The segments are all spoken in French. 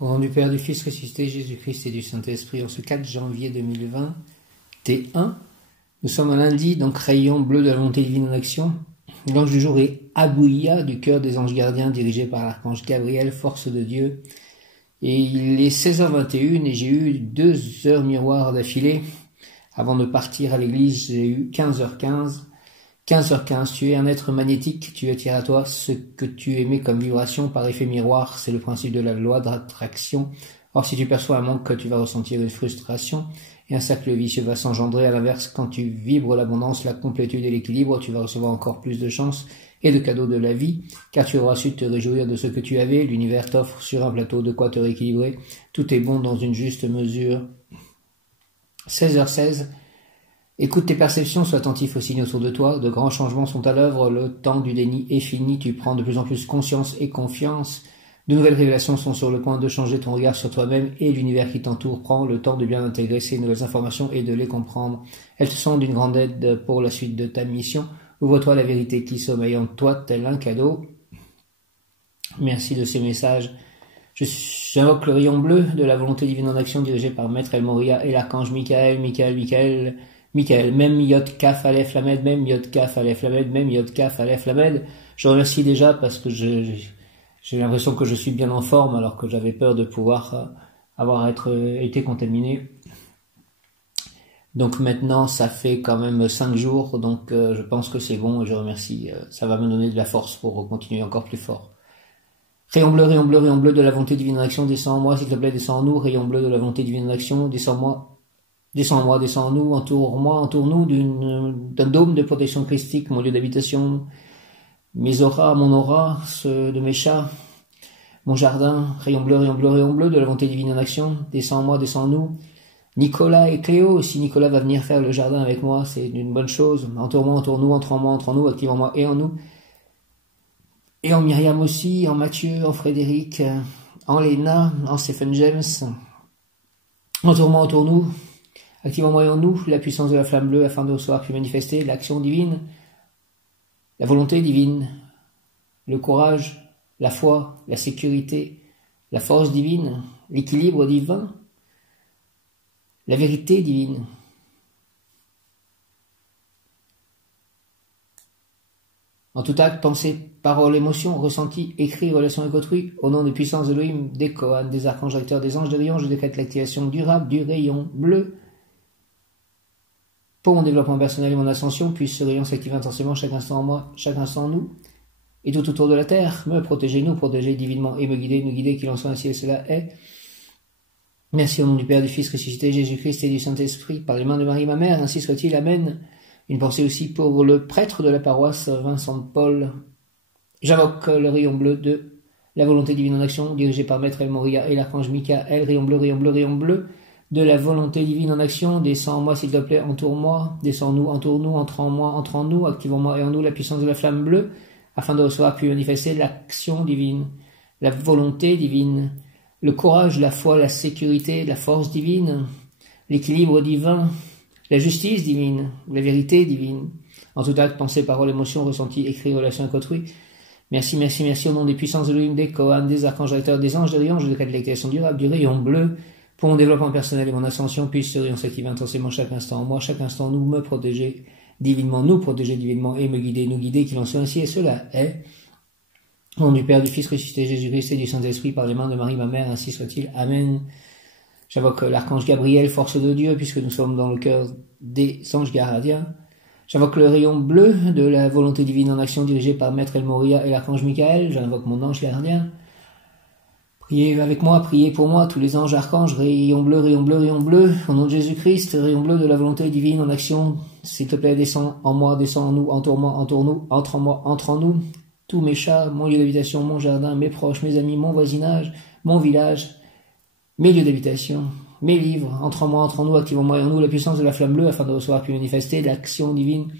Au nom du Père, du Fils ressuscité, Jésus-Christ et du Saint-Esprit, en ce 4 janvier 2020, T1, nous sommes un lundi, donc rayon bleu de la volonté divine en action. L'ange du jour est Abouya, du cœur des anges gardiens, dirigé par l'archange Gabriel, force de Dieu. Et il est 16h21 et j'ai eu 2 heures miroirs d'affilée. Avant de partir à l'église, j'ai eu 15h15. 15h15, tu es un être magnétique, tu attires à toi ce que tu émets comme vibration par effet miroir, c'est le principe de la loi d'attraction. Or, si tu perçois un manque, tu vas ressentir une frustration et un cercle vicieux va s'engendrer. À l'inverse, quand tu vibres l'abondance, la complétude et l'équilibre, tu vas recevoir encore plus de chance et de cadeaux de la vie, car tu auras su te réjouir de ce que tu avais. L'univers t'offre sur un plateau de quoi te rééquilibrer. Tout est bon dans une juste mesure. 16h16. Écoute tes perceptions, sois attentif aux signes autour de toi. De grands changements sont à l'œuvre. Le temps du déni est fini. Tu prends de plus en plus conscience et confiance. De nouvelles révélations sont sur le point de changer ton regard sur toi-même et l'univers qui t'entoure. Prends le temps de bien intégrer ces nouvelles informations et de les comprendre. Elles te sont d'une grande aide pour la suite de ta mission. Ouvre-toi à la vérité qui sommeille en toi, tel un cadeau. Merci de ces messages. J'invoque le rayon bleu de la volonté divine en action dirigé par Maître El Moria et l'archange Michael, même Yod Kaf Aleph Lamed, même Yod Kaf Aleph Lamed, même Yod Kaf Aleph Lamed. Je remercie déjà parce que j'ai l'impression que je suis bien en forme alors que j'avais peur de pouvoir été contaminé. Donc maintenant, ça fait quand même 5 jours, donc je pense que c'est bon et je remercie. Ça va me donner de la force pour continuer encore plus fort. Rayon bleu, rayon bleu, rayon bleu de la volonté divine en action, descends en moi, s'il te plaît, descends en nous. Rayon bleu de la volonté divine en action, descends en moi, descends en nous, entoure-nous d'un dôme de protection christique, mon lieu d'habitation, mes auras, mon aura, ceux de mes chats, mon jardin. Rayon bleu, rayon bleu, rayon bleu de la volonté divine en action, descends en moi, descends en nous. Nicolas et Cléo, si Nicolas va venir faire le jardin avec moi, c'est une bonne chose. Entoure-moi, entoure-nous, entre en nous, active en moi et en nous. Et en Myriam aussi, en Mathieu, en Frédéric, en Léna, en Stephen James. Entoure-moi, entoure-nous, active en moi et en nous la puissance de la flamme bleue afin de recevoir puis manifester l'action divine, la volonté divine, le courage, la foi, la sécurité, la force divine, l'équilibre divin, la vérité divine. En tout acte, pensée, parole, émotion, ressenti, écrit, relation avec autrui, au nom des puissances de Elohim, des Kohan, des archanges acteurs, des anges, des rayons, je décrète l'activation durable du rayon bleu. Pour mon développement personnel et mon ascension, puisse ce rayon s'activer intensément chaque instant en moi, chaque instant en nous, et tout autour de la terre, me protéger, nous protéger divinement et me guider, nous guider, qu'il en soit ainsi et cela est. Merci au nom du Père, du Fils ressuscité, Jésus-Christ et du Saint-Esprit, par les mains de Marie, ma mère, ainsi soit-il, Amen. Une pensée aussi pour le prêtre de la paroisse, Vincent de Paul. J'invoque le rayon bleu de la volonté divine en action, dirigé par Maître El Moria et l'archange Michael. Rayon bleu, rayon bleu, rayon bleu de la volonté divine en action. Descends en moi, s'il te plaît, entoure-moi. Descends-nous, entoure-nous, entre en moi, entre en nous. Active en moi et en nous la puissance de la flamme bleue, afin de recevoir puis manifester l'action divine, la volonté divine, le courage, la foi, la sécurité, la force divine, l'équilibre divin, la justice divine, la vérité divine, en tout acte, pensée, parole, émotion, ressenti, écrit, relation avec autrui. Merci, merci, merci au nom des puissances de l'Elohim, des Kohan, des archanges acteurs, des anges, des rayons, je décrète l'activation durable du rayon bleu. Pour mon développement personnel et mon ascension, puisse ce rayon s'activer intensément chaque instant en moi, chaque instant en nous, me protéger divinement, nous protéger divinement et me guider, nous guider, qu'il en soit ainsi et cela est. Au nom du Père, du Fils ressuscité, Jésus-Christ et du Saint-Esprit, par les mains de Marie, ma mère, ainsi soit-il. Amen. J'invoque l'archange Gabriel, force de Dieu, puisque nous sommes dans le cœur des anges gardiens. J'invoque le rayon bleu de la volonté divine en action dirigé par Maître El Moria et l'archange Michael. J'invoque mon ange gardien. Priez avec moi, priez pour moi, tous les anges, archanges, rayon bleu, rayon bleu, rayon bleu, au nom de Jésus-Christ, rayon bleu de la volonté divine en action. S'il te plaît, descends en moi, descends en nous, entoure-moi, entoure-nous, entre en moi, entre en nous. Tous mes chats, mon lieu d'habitation, mon jardin, mes proches, mes amis, mon voisinage, mon village, mes lieux d'habitation, mes livres, entre en moi, entre en nous, activons moi et en nous la puissance de la flamme bleue afin de recevoir puis manifester l'action divine,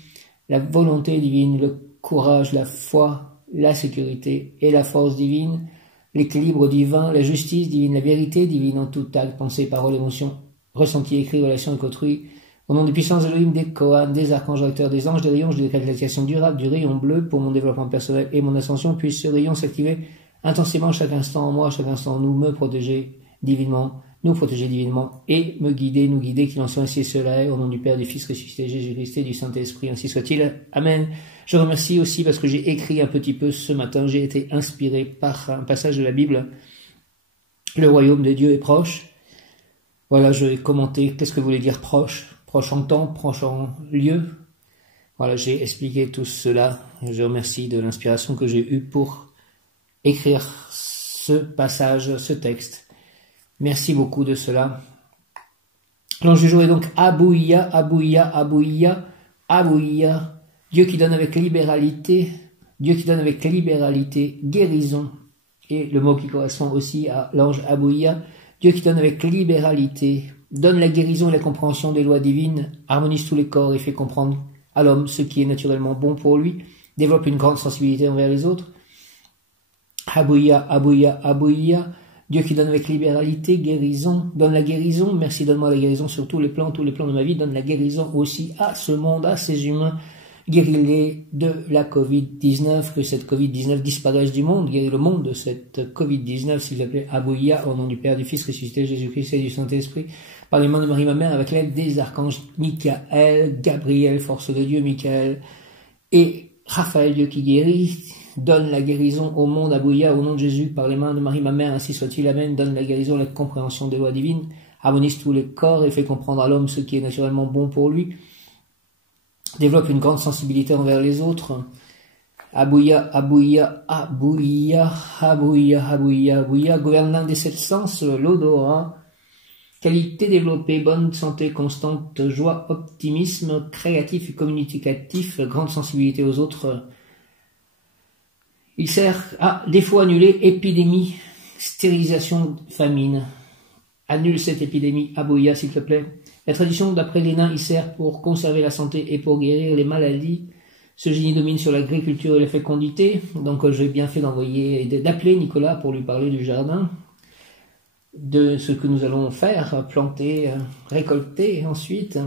la volonté divine, le courage, la foi, la sécurité et la force divine, l'équilibre divin, la justice divine, la vérité divine en tout acte, pensée, parole, émotion, ressenti, écrit, relation avec autrui. Au nom des puissances de Elohim, des Kohan, des archanges acteurs, des anges, des rayons, je décrète l'activation durable du rayon bleu pour mon développement personnel et mon ascension, puisse ce rayon s'activer intensément chaque instant en moi, chaque instant en nous, me protéger divinement, nous protéger divinement, et me guider, nous guider, qu'il en soit ainsi et cela est, au nom du Père, du Fils ressuscité, Jésus-Christ et du Saint-Esprit, ainsi soit-il. Amen. Je remercie aussi parce que j'ai écrit un petit peu ce matin, j'ai été inspiré par un passage de la Bible. Le royaume de Dieu est proche. Voilà, je vais commenter qu'est-ce que voulait dire proche, proche en temps, proche en lieu. Voilà, j'ai expliqué tout cela. Je remercie de l'inspiration que j'ai eue pour écrire ce passage, ce texte. Merci beaucoup de cela. L'ange du jour est donc Abouïa, Abouïa, Abouïa, Abouïa. Dieu qui donne avec libéralité, Dieu qui donne avec libéralité, guérison. Et le mot qui correspond aussi à l'ange Abouïa, Dieu qui donne avec libéralité, donne la guérison et la compréhension des lois divines, harmonise tous les corps et fait comprendre à l'homme ce qui est naturellement bon pour lui, développe une grande sensibilité envers les autres. Abouïa, Abouïa, Abouïa. Dieu qui donne avec libéralité, guérison, donne la guérison, merci, donne-moi la guérison sur tous les plans de ma vie, donne la guérison aussi à ce monde, à ces humains, guéris-les de la Covid-19, que cette Covid-19 disparaisse du monde, guéris le monde de cette Covid-19, s'il vous plaît, Abouïa, au nom du Père, du Fils ressuscité, Jésus-Christ et du Saint-Esprit, par les mains de Marie, ma mère, avec l'aide des archanges Michael, Gabriel, force de Dieu, Michael, et Raphaël, Dieu qui guérit, donne la guérison au monde, Abouïa, au nom de Jésus, par les mains de Marie, ma mère, ainsi soit-il, amen, donne la guérison, la compréhension des lois divines, harmonise tous les corps et fait comprendre à l'homme ce qui est naturellement bon pour lui, développe une grande sensibilité envers les autres, Abouïa, Abouïa, Abouïa, Abouïa, Abouïa, Abouïa, gouverne l'un des 7 sens, l'odorat, qualité développée, bonne santé constante, joie, optimisme, créatif et communicatif, grande sensibilité aux autres. Il sert à défaut annulé, épidémie, stérilisation, famine. Annule cette épidémie, Abouïa, s'il te plaît. La tradition, d'après les nains, il sert pour conserver la santé et pour guérir les maladies. Ce génie domine sur l'agriculture et la fécondité. Donc j'ai bien fait d'appeler Nicolas pour lui parler du jardin, de ce que nous allons faire, planter, récolter ensuite.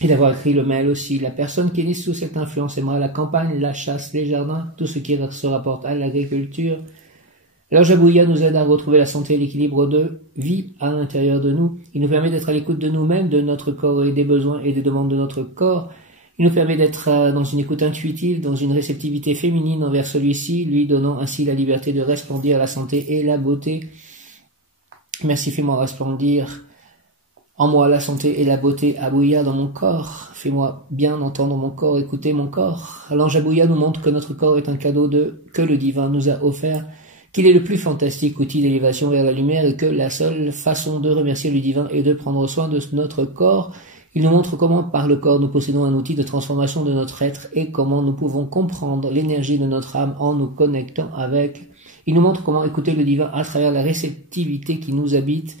Et d'avoir écrit le mail aussi. La personne qui est née sous cette influence aimera la campagne, la chasse, les jardins, tout ce qui se rapporte à l'agriculture. L'ange Abouïa nous aide à retrouver la santé et l'équilibre de vie à l'intérieur de nous. Il nous permet d'être à l'écoute de nous-mêmes, de notre corps et des besoins et des demandes de notre corps. Il nous permet d'être dans une écoute intuitive, dans une réceptivité féminine envers celui-ci, lui donnant ainsi la liberté de resplendir la santé et la beauté. Merci, fais-moi resplendir en moi la santé et la beauté, Abouïa, dans mon corps. Fais-moi bien entendre mon corps, écouter mon corps. L'ange Abouïa nous montre que notre corps est un cadeau que le divin nous a offert, qu'il est le plus fantastique outil d'élévation vers la lumière et que la seule façon de remercier le divin est de prendre soin de notre corps. Il nous montre comment par le corps nous possédons un outil de transformation de notre être et comment nous pouvons comprendre l'énergie de notre âme en nous connectant avec. Il nous montre comment écouter le divin à travers la réceptivité qui nous habite.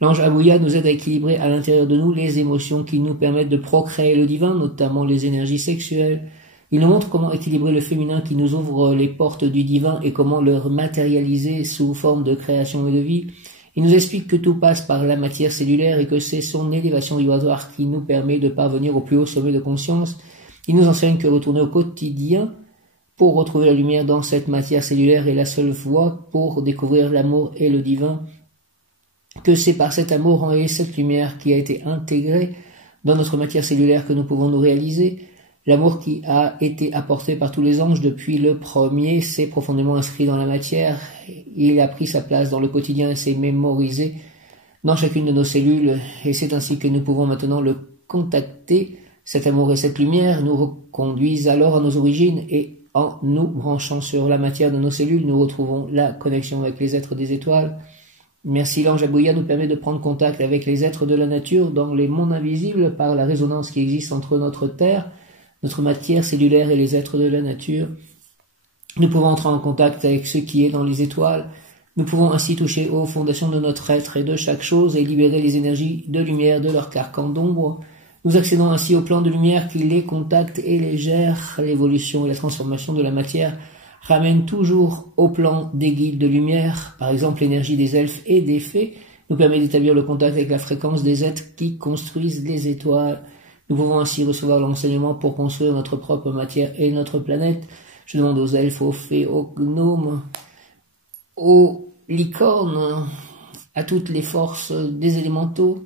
L'ange Abouïa nous aide à équilibrer à l'intérieur de nous les émotions qui nous permettent de procréer le divin, notamment les énergies sexuelles. Il nous montre comment équilibrer le féminin qui nous ouvre les portes du divin et comment le matérialiser sous forme de création et de vie. Il nous explique que tout passe par la matière cellulaire et que c'est son élévation vibratoire qui nous permet de parvenir au plus haut sommet de conscience. Il nous enseigne que retourner au quotidien pour retrouver la lumière dans cette matière cellulaire est la seule voie pour découvrir l'amour et le divin, que c'est par cet amour et cette lumière qui a été intégrée dans notre matière cellulaire que nous pouvons nous réaliser. L'amour qui a été apporté par tous les anges depuis le premier s'est profondément inscrit dans la matière. Il a pris sa place dans le quotidien et s'est mémorisé dans chacune de nos cellules. Et c'est ainsi que nous pouvons maintenant le contacter. Cet amour et cette lumière nous reconduisent alors à nos origines et en nous branchant sur la matière de nos cellules, nous retrouvons la connexion avec les êtres des étoiles. Merci, l'ange Abouïa nous permet de prendre contact avec les êtres de la nature dans les mondes invisibles par la résonance qui existe entre notre terre, notre matière cellulaire et les êtres de la nature. Nous pouvons entrer en contact avec ce qui est dans les étoiles. Nous pouvons ainsi toucher aux fondations de notre être et de chaque chose et libérer les énergies de lumière de leur carcan d'ombre. Nous accédons ainsi au plan de lumière qui les contacte et les gère. L'évolution et la transformation de la matière ramènent toujours au plan des guides de lumière. Par exemple, l'énergie des elfes et des fées nous permet d'établir le contact avec la fréquence des êtres qui construisent les étoiles. Nous pouvons ainsi recevoir l'enseignement pour construire notre propre matière et notre planète. Je demande aux elfes, aux fées, aux gnomes aux licornes, à toutes les forces des élémentaux,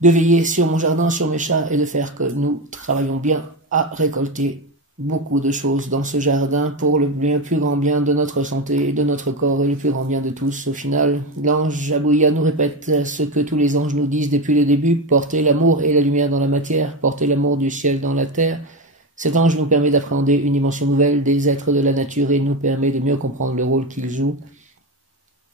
de veiller sur mon jardin, sur mes chats, et de faire que nous travaillons bien à récolter beaucoup de choses dans ce jardin pour le plus grand bien de notre santé, de notre corps et le plus grand bien de tous. Au final, l'ange Abouya nous répète ce que tous les anges nous disent depuis le début: porter l'amour et la lumière dans la matière, porter l'amour du ciel dans la terre. Cet ange nous permet d'appréhender une dimension nouvelle des êtres de la nature et nous permet de mieux comprendre le rôle qu'ils jouent.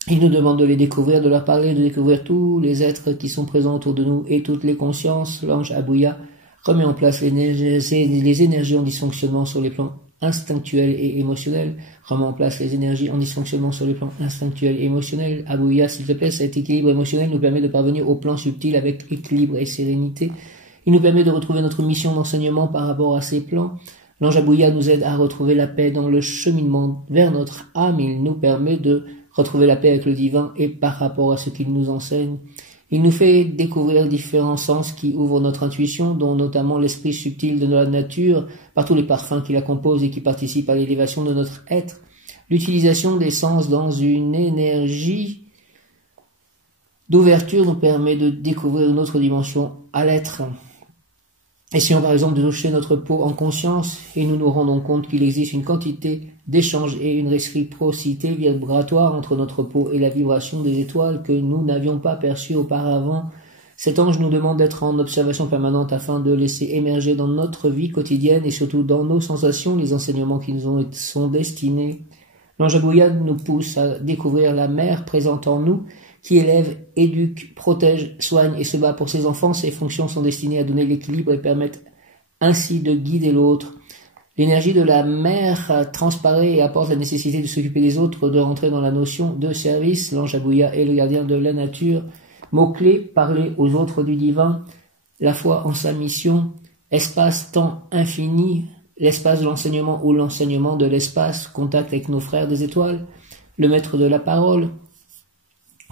Il nous demande de les découvrir, de leur parler, de découvrir tous les êtres qui sont présents autour de nous et toutes les consciences. L'ange Abouya remet en place les énergies en dysfonctionnement sur les plans instinctuels et émotionnels. Remet en place les énergies en dysfonctionnement sur les plans instinctuels et émotionnels. Abouya, s'il te plaît, cet équilibre émotionnel nous permet de parvenir au plan subtil avec équilibre et sérénité. Il nous permet de retrouver notre mission d'enseignement par rapport à ces plans. L'ange Abouya nous aide à retrouver la paix dans le cheminement vers notre âme. Il nous permet de retrouver la paix avec le divin et par rapport à ce qu'il nous enseigne. Il nous fait découvrir différents sens qui ouvrent notre intuition, dont notamment l'esprit subtil de la nature, par tous les parfums qui la composent et qui participent à l'élévation de notre être. L'utilisation des sens dans une énergie d'ouverture nous permet de découvrir une autre dimension à l'être. Essayons par exemple de toucher notre peau en conscience et nous nous rendons compte qu'il existe une quantité d'échanges et une réciprocité vibratoire entre notre peau et la vibration des étoiles que nous n'avions pas perçue auparavant. Cet ange nous demande d'être en observation permanente afin de laisser émerger dans notre vie quotidienne et surtout dans nos sensations les enseignements qui nous sont destinés. L'ange Abouya nous pousse à découvrir la mère présente en nous qui élève, éduque, protège, soigne et se bat pour ses enfants. Ses fonctions sont destinées à donner l'équilibre et permettent ainsi de guider l'autre. L'énergie de la mère transparaît et apporte la nécessité de s'occuper des autres, de rentrer dans la notion de service. L'ange Abouya est le gardien de la nature. Mot-clé, parler aux autres du divin, la foi en sa mission, espace-temps infini, l'espace de l'enseignement ou l'enseignement de l'espace, contact avec nos frères des étoiles, le maître de la parole,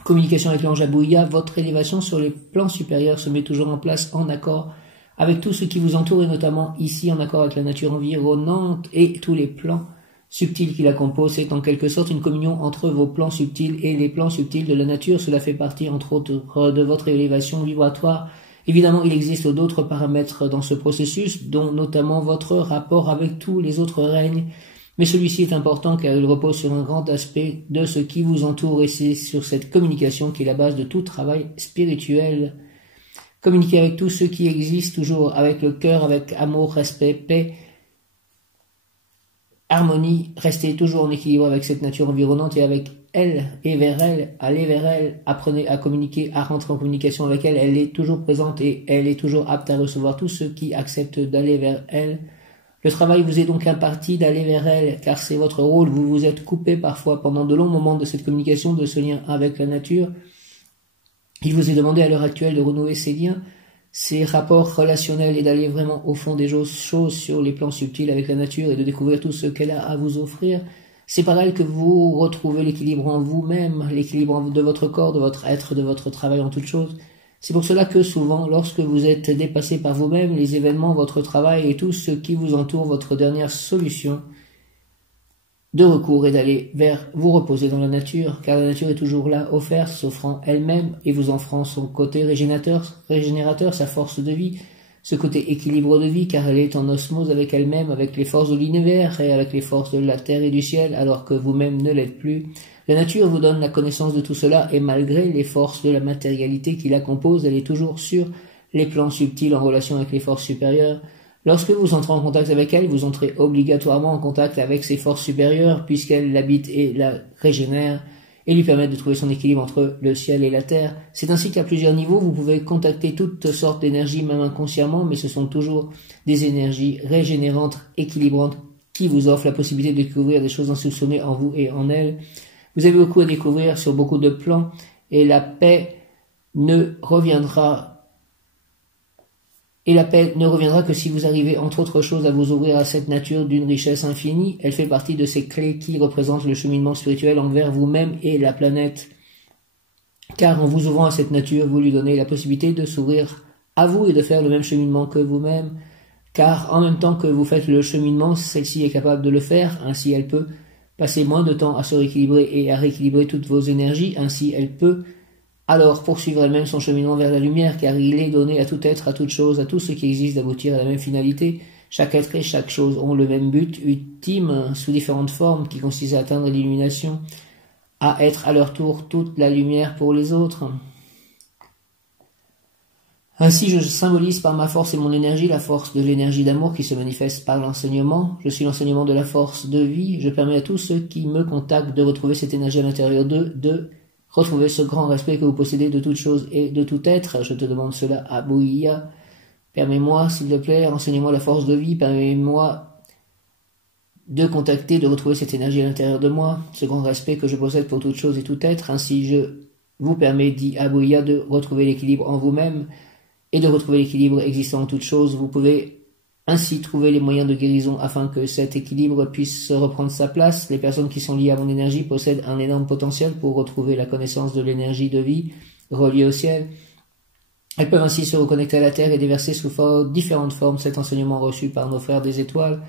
communication avec l'ange Abouya. Votre élévation sur les plans supérieurs se met toujours en place en accord avec tout ce qui vous entoure et notamment ici en accord avec la nature environnante et tous les plans subtils qui la composent. C'est en quelque sorte une communion entre vos plans subtils et les plans subtils de la nature. Cela fait partie entre autres de votre élévation vibratoire. Évidemment, il existe d'autres paramètres dans ce processus, dont notamment votre rapport avec tous les autres règnes. Mais celui-ci est important car il repose sur un grand aspect de ce qui vous entoure et c'est sur cette communication qui est la base de tout travail spirituel. Communiquer avec tout ce qui existe toujours avec le cœur, avec amour, respect, paix, harmonie. Restez toujours en équilibre avec cette nature environnante et avec elle et vers elle. Allez vers elle, apprenez à communiquer, à rentrer en communication avec elle. Elle est toujours présente et elle est toujours apte à recevoir tous ceux qui acceptent d'aller vers elle. Le travail vous est donc imparti d'aller vers elle, car c'est votre rôle. Vous vous êtes coupé parfois pendant de longs moments de cette communication, de ce lien avec la nature. Il vous est demandé à l'heure actuelle de renouer ces liens, ces rapports relationnels et d'aller vraiment au fond des choses sur les plans subtils avec la nature et de découvrir tout ce qu'elle a à vous offrir. C'est par elle que vous retrouvez l'équilibre en vous-même, l'équilibre de votre corps, de votre être, de votre travail en toute chose. C'est pour cela que souvent, lorsque vous êtes dépassé par vous-même, les événements, votre travail et tout ce qui vous entoure, votre dernière solution de recours est d'aller vers vous reposer dans la nature, car la nature est toujours là, offerte, s'offrant elle-même et vous offrant son côté régénérateur, sa force de vie, ce côté équilibre de vie, car elle est en osmose avec elle-même, avec les forces de l'univers et avec les forces de la terre et du ciel, alors que vous-même ne l'êtes plus. La nature vous donne la connaissance de tout cela et malgré les forces de la matérialité qui la composent, elle est toujours sur les plans subtils en relation avec les forces supérieures. Lorsque vous entrez en contact avec elle, vous entrez obligatoirement en contact avec ses forces supérieures puisqu'elle l'habite et la régénère et lui permettent de trouver son équilibre entre le ciel et la terre. C'est ainsi qu'à plusieurs niveaux, vous pouvez contacter toutes sortes d'énergies, même inconsciemment, mais ce sont toujours des énergies régénérantes, équilibrantes, qui vous offrent la possibilité de découvrir des choses insoupçonnées en vous et en elle. Vous avez beaucoup à découvrir sur beaucoup de plans, et la paix ne reviendra que si vous arrivez, entre autres choses, à vous ouvrir à cette nature d'une richesse infinie. Elle fait partie de ces clés qui représentent le cheminement spirituel envers vous-même et la planète. Car en vous ouvrant à cette nature, vous lui donnez la possibilité de s'ouvrir à vous et de faire le même cheminement que vous-même. Car en même temps que vous faites le cheminement, celle-ci est capable de le faire, ainsi elle peut Passez moins de temps à se rééquilibrer et à rééquilibrer toutes vos énergies, ainsi elle peut alors poursuivre elle-même son cheminement vers la lumière, car il est donné à tout être, à toute chose, à tout ce qui existe d'aboutir à la même finalité. Chaque être et chaque chose ont le même but ultime, sous différentes formes, qui consiste à atteindre l'illumination, à être à leur tour toute la lumière pour les autres. Ainsi, je symbolise par ma force et mon énergie la force de l'énergie d'amour qui se manifeste par l'enseignement. Je suis l'enseignement de la force de vie. Je permets à tous ceux qui me contactent de retrouver cette énergie à l'intérieur d'eux, de retrouver ce grand respect que vous possédez de toute chose et de tout être. Je te demande cela à Bouïa. Permets-moi, s'il te plaît, enseignez-moi la force de vie. Permets-moi de contacter, de retrouver cette énergie à l'intérieur de moi, ce grand respect que je possède pour toute chose et tout être. Ainsi, je vous permets, dit Abouya, de retrouver l'équilibre en vous-même et de retrouver l'équilibre existant en toute chose. Vous pouvez ainsi trouver les moyens de guérison afin que cet équilibre puisse reprendre sa place. Les personnes qui sont liées à mon énergie possèdent un énorme potentiel pour retrouver la connaissance de l'énergie de vie reliée au ciel. Elles peuvent ainsi se reconnecter à la terre et déverser sous différentes formes cet enseignement reçu par nos frères des étoiles.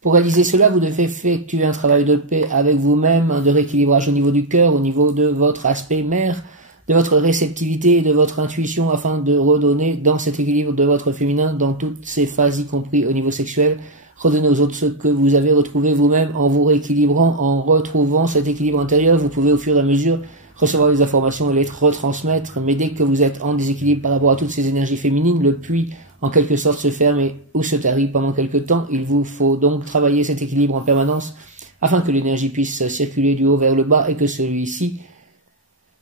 Pour réaliser cela, vous devez effectuer un travail de paix avec vous-même, de rééquilibrage au niveau du cœur, au niveau de votre aspect mère, de votre réceptivité et de votre intuition afin de redonner dans cet équilibre de votre féminin dans toutes ses phases, y compris au niveau sexuel. Redonnez aux autres ce que vous avez retrouvé vous-même en vous rééquilibrant, en retrouvant cet équilibre intérieur. Vous pouvez au fur et à mesure recevoir les informations et les retransmettre, mais dès que vous êtes en déséquilibre par rapport à toutes ces énergies féminines, le puits en quelque sorte se ferme ou se tarit pendant quelque temps. Il vous faut donc travailler cet équilibre en permanence afin que l'énergie puisse circuler du haut vers le bas et que celui-ci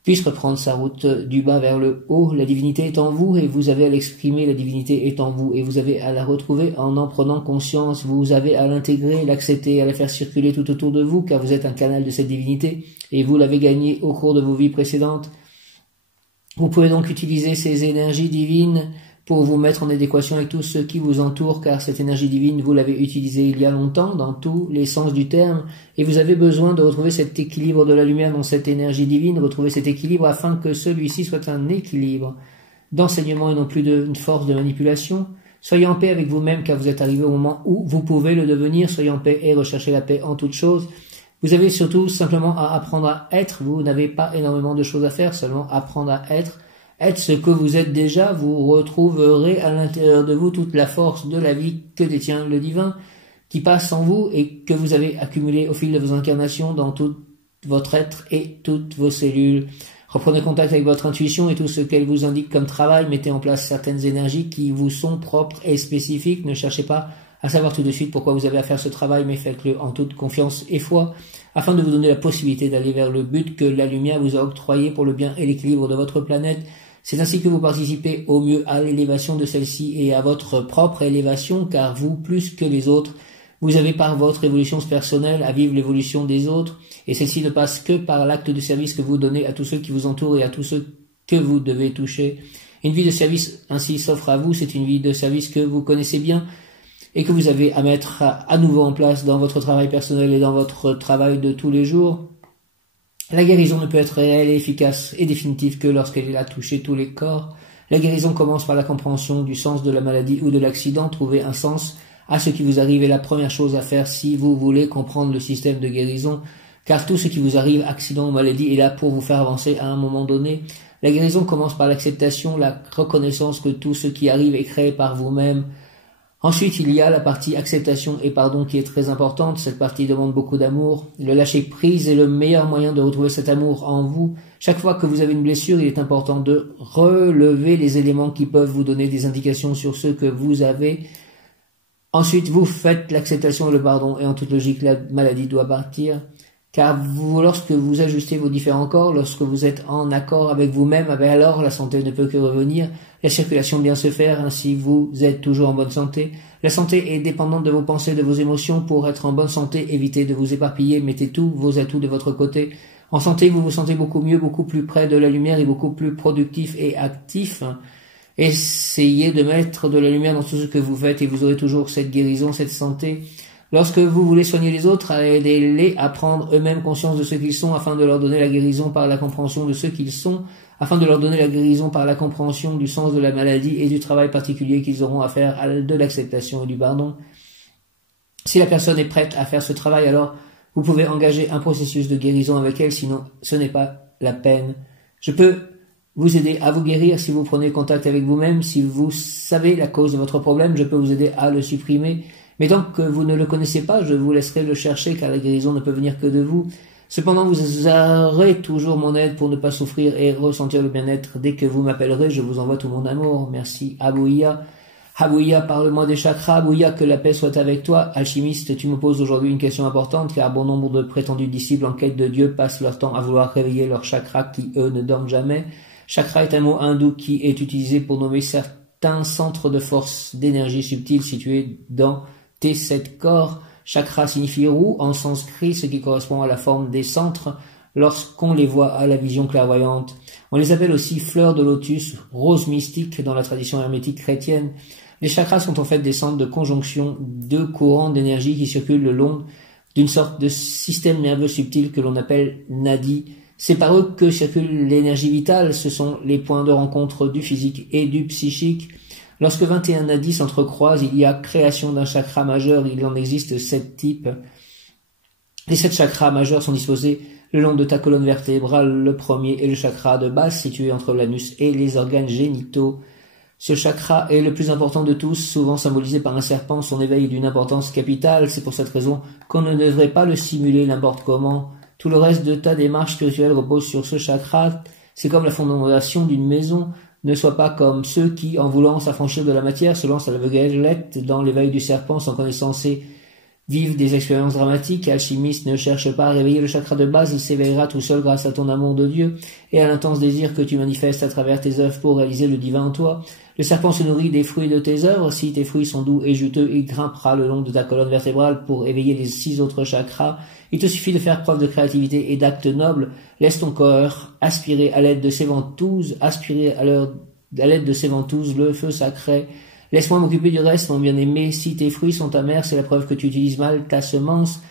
puisse reprendre sa route du bas vers le haut. La divinité est en vous et vous avez à l'exprimer, la divinité est en vous et vous avez à la retrouver en prenant conscience, vous avez à l'intégrer, l'accepter, à la faire circuler tout autour de vous car vous êtes un canal de cette divinité et vous l'avez gagnée au cours de vos vies précédentes. Vous pouvez donc utiliser ces énergies divines pour vous mettre en adéquation avec tout ce qui vous entoure, car cette énergie divine, vous l'avez utilisée il y a longtemps, dans tous les sens du terme, et vous avez besoin de retrouver cet équilibre de la lumière dans cette énergie divine, retrouver cet équilibre afin que celui-ci soit un équilibre d'enseignement et non plus d'une force de manipulation. Soyez en paix avec vous-même, car vous êtes arrivé au moment où vous pouvez le devenir. Soyez en paix et recherchez la paix en toutes choses. Vous avez surtout simplement à apprendre à être. Vous n'avez pas énormément de choses à faire, seulement apprendre à être. Être ce que vous êtes déjà, vous retrouverez à l'intérieur de vous toute la force de la vie que détient le divin, qui passe en vous et que vous avez accumulé au fil de vos incarnations dans tout votre être et toutes vos cellules. Reprenez contact avec votre intuition et tout ce qu'elle vous indique comme travail. Mettez en place certaines énergies qui vous sont propres et spécifiques. Ne cherchez pas à savoir tout de suite pourquoi vous avez à faire ce travail, mais faites-le en toute confiance et foi, afin de vous donner la possibilité d'aller vers le but que la lumière vous a octroyé pour le bien et l'équilibre de votre planète. C'est ainsi que vous participez au mieux à l'élévation de celle-ci et à votre propre élévation, car vous, plus que les autres, vous avez par votre évolution personnelle à vivre l'évolution des autres, et celle-ci ne passe que par l'acte de service que vous donnez à tous ceux qui vous entourent et à tous ceux que vous devez toucher. Une vie de service ainsi s'offre à vous, c'est une vie de service que vous connaissez bien et que vous avez à mettre à nouveau en place dans votre travail personnel et dans votre travail de tous les jours. La guérison ne peut être réelle et efficace et définitive que lorsqu'elle a touché tous les corps. La guérison commence par la compréhension du sens de la maladie ou de l'accident. Trouver un sens à ce qui vous arrive est la première chose à faire si vous voulez comprendre le système de guérison, car tout ce qui vous arrive, accident ou maladie, est là pour vous faire avancer à un moment donné. La guérison commence par l'acceptation, la reconnaissance que tout ce qui arrive est créé par vous-même. Ensuite, il y a la partie acceptation et pardon qui est très importante. Cette partie demande beaucoup d'amour. Le lâcher prise est le meilleur moyen de retrouver cet amour en vous. Chaque fois que vous avez une blessure, il est important de relever les éléments qui peuvent vous donner des indications sur ce que vous avez. Ensuite, vous faites l'acceptation et le pardon et en toute logique, la maladie doit partir. Car lorsque vous ajustez vos différents corps, lorsque vous êtes en accord avec vous-même, alors la santé ne peut que revenir, la circulation bien se faire, ainsi vous êtes toujours en bonne santé. La santé est dépendante de vos pensées, de vos émotions. Pour être en bonne santé, évitez de vous éparpiller, mettez tous vos atouts de votre côté. En santé, vous vous sentez beaucoup mieux, beaucoup plus près de la lumière et beaucoup plus productif et actif. Essayez de mettre de la lumière dans tout ce que vous faites et vous aurez toujours cette guérison, cette santé. Lorsque vous voulez soigner les autres, aidez-les à prendre eux-mêmes conscience de ce qu'ils sont afin de leur donner la guérison par la compréhension de ce qu'ils sont, afin de leur donner la guérison par la compréhension du sens de la maladie et du travail particulier qu'ils auront à faire de l'acceptation et du pardon. Si la personne est prête à faire ce travail, alors Vous pouvez engager un processus de guérison avec elle, sinon ce n'est pas la peine. Je peux vous aider à vous guérir si vous prenez contact avec vous-même. Si vous savez la cause de votre problème, je peux vous aider à le supprimer. Mais tant que vous ne le connaissez pas, je vous laisserai le chercher, car la guérison ne peut venir que de vous. Cependant, vous aurez toujours mon aide pour ne pas souffrir et ressentir le bien-être. Dès que vous m'appellerez, je vous envoie tout mon amour. Merci, Abouya. Abouya, parle-moi des chakras. Abouya, que la paix soit avec toi. Alchimiste, tu me poses aujourd'hui une question importante, car bon nombre de prétendus disciples en quête de Dieu passent leur temps à vouloir réveiller leurs chakras qui, eux, ne dorment jamais. Chakra est un mot hindou qui est utilisé pour nommer certains centres de force d'énergie subtile situés dans tes 7 corps. Chakra signifie roue en sanskrit, ce qui correspond à la forme des centres lorsqu'on les voit à la vision clairvoyante. On les appelle aussi fleurs de lotus, roses mystiques dans la tradition hermétique chrétienne. Les chakras sont en fait des centres de conjonction de courants d'énergie qui circulent le long d'une sorte de système nerveux subtil que l'on appelle nadi. C'est par eux que circule l'énergie vitale, ce sont les points de rencontre du physique et du psychique. Lorsque 21 nadis s'entrecroisent, il y a création d'un chakra majeur, il en existe 7 types. Les 7 chakras majeurs sont disposés le long de ta colonne vertébrale. Le premier est le chakra de base situé entre l'anus et les organes génitaux. Ce chakra est le plus important de tous, souvent symbolisé par un serpent. Son éveil est d'une importance capitale, c'est pour cette raison qu'on ne devrait pas le simuler n'importe comment. Tout le reste de ta démarche spirituelle repose sur ce chakra. C'est comme la fondation d'une maison. Ne sois pas comme ceux qui, en voulant s'affranchir de la matière, se lancent à l'aveuglette dans l'éveil du serpent sans connaissance et vivent des expériences dramatiques. Alchimiste, ne cherche pas à réveiller le chakra de base, il s'éveillera tout seul grâce à ton amour de Dieu et à l'intense désir que tu manifestes à travers tes œuvres pour réaliser le divin en toi. Le serpent se nourrit des fruits de tes œuvres. Si tes fruits sont doux et juteux, il grimpera le long de ta colonne vertébrale pour éveiller les 6 autres chakras. Il te suffit de faire preuve de créativité et d'actes nobles. Laisse ton corps aspirer à l'aide de ces ventouses, le feu sacré. Laisse-moi m'occuper du reste, mon bien-aimé. Si tes fruits sont amers, c'est la preuve que tu utilises mal ta semence.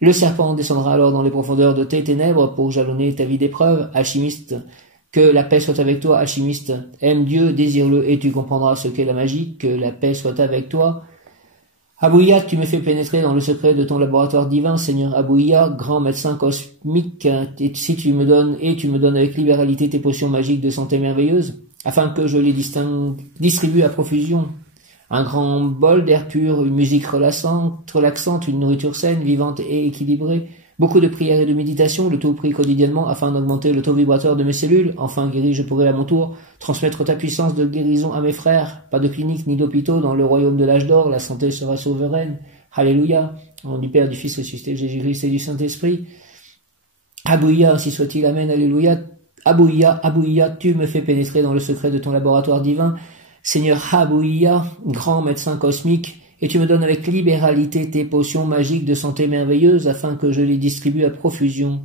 Le serpent descendra alors dans les profondeurs de tes ténèbres pour jalonner ta vie d'épreuve. Alchimiste, que la paix soit avec toi. Alchimiste, aime Dieu, désire-le et tu comprendras ce qu'est la magie. Que la paix soit avec toi. Abouya, tu me fais pénétrer dans le secret de ton laboratoire divin, Seigneur Abouya, grand médecin cosmique, et si tu me donnes avec libéralité tes potions magiques de santé merveilleuse, afin que je les distribue à profusion. Un grand bol d'air pur, une musique relaxante, une nourriture saine, vivante et équilibrée, beaucoup de prières et de méditation, le tout pris quotidiennement afin d'augmenter le taux vibratoire de mes cellules. Enfin guéri, je pourrai à mon tour transmettre ta puissance de guérison à mes frères. Pas de clinique ni d'hôpitaux dans le royaume de l'âge d'or, la santé sera souveraine. Alléluia. Au nom du Père, du Fils ressuscité, Jésus-Christ et du Saint-Esprit. Abouya, ainsi soit-il. Amen. Alléluia. Abouya, Abouya, tu me fais pénétrer dans le secret de ton laboratoire divin. Seigneur Abouya, grand médecin cosmique, et tu me donnes avec libéralité tes potions magiques de santé merveilleuse afin que je les distribue à profusion.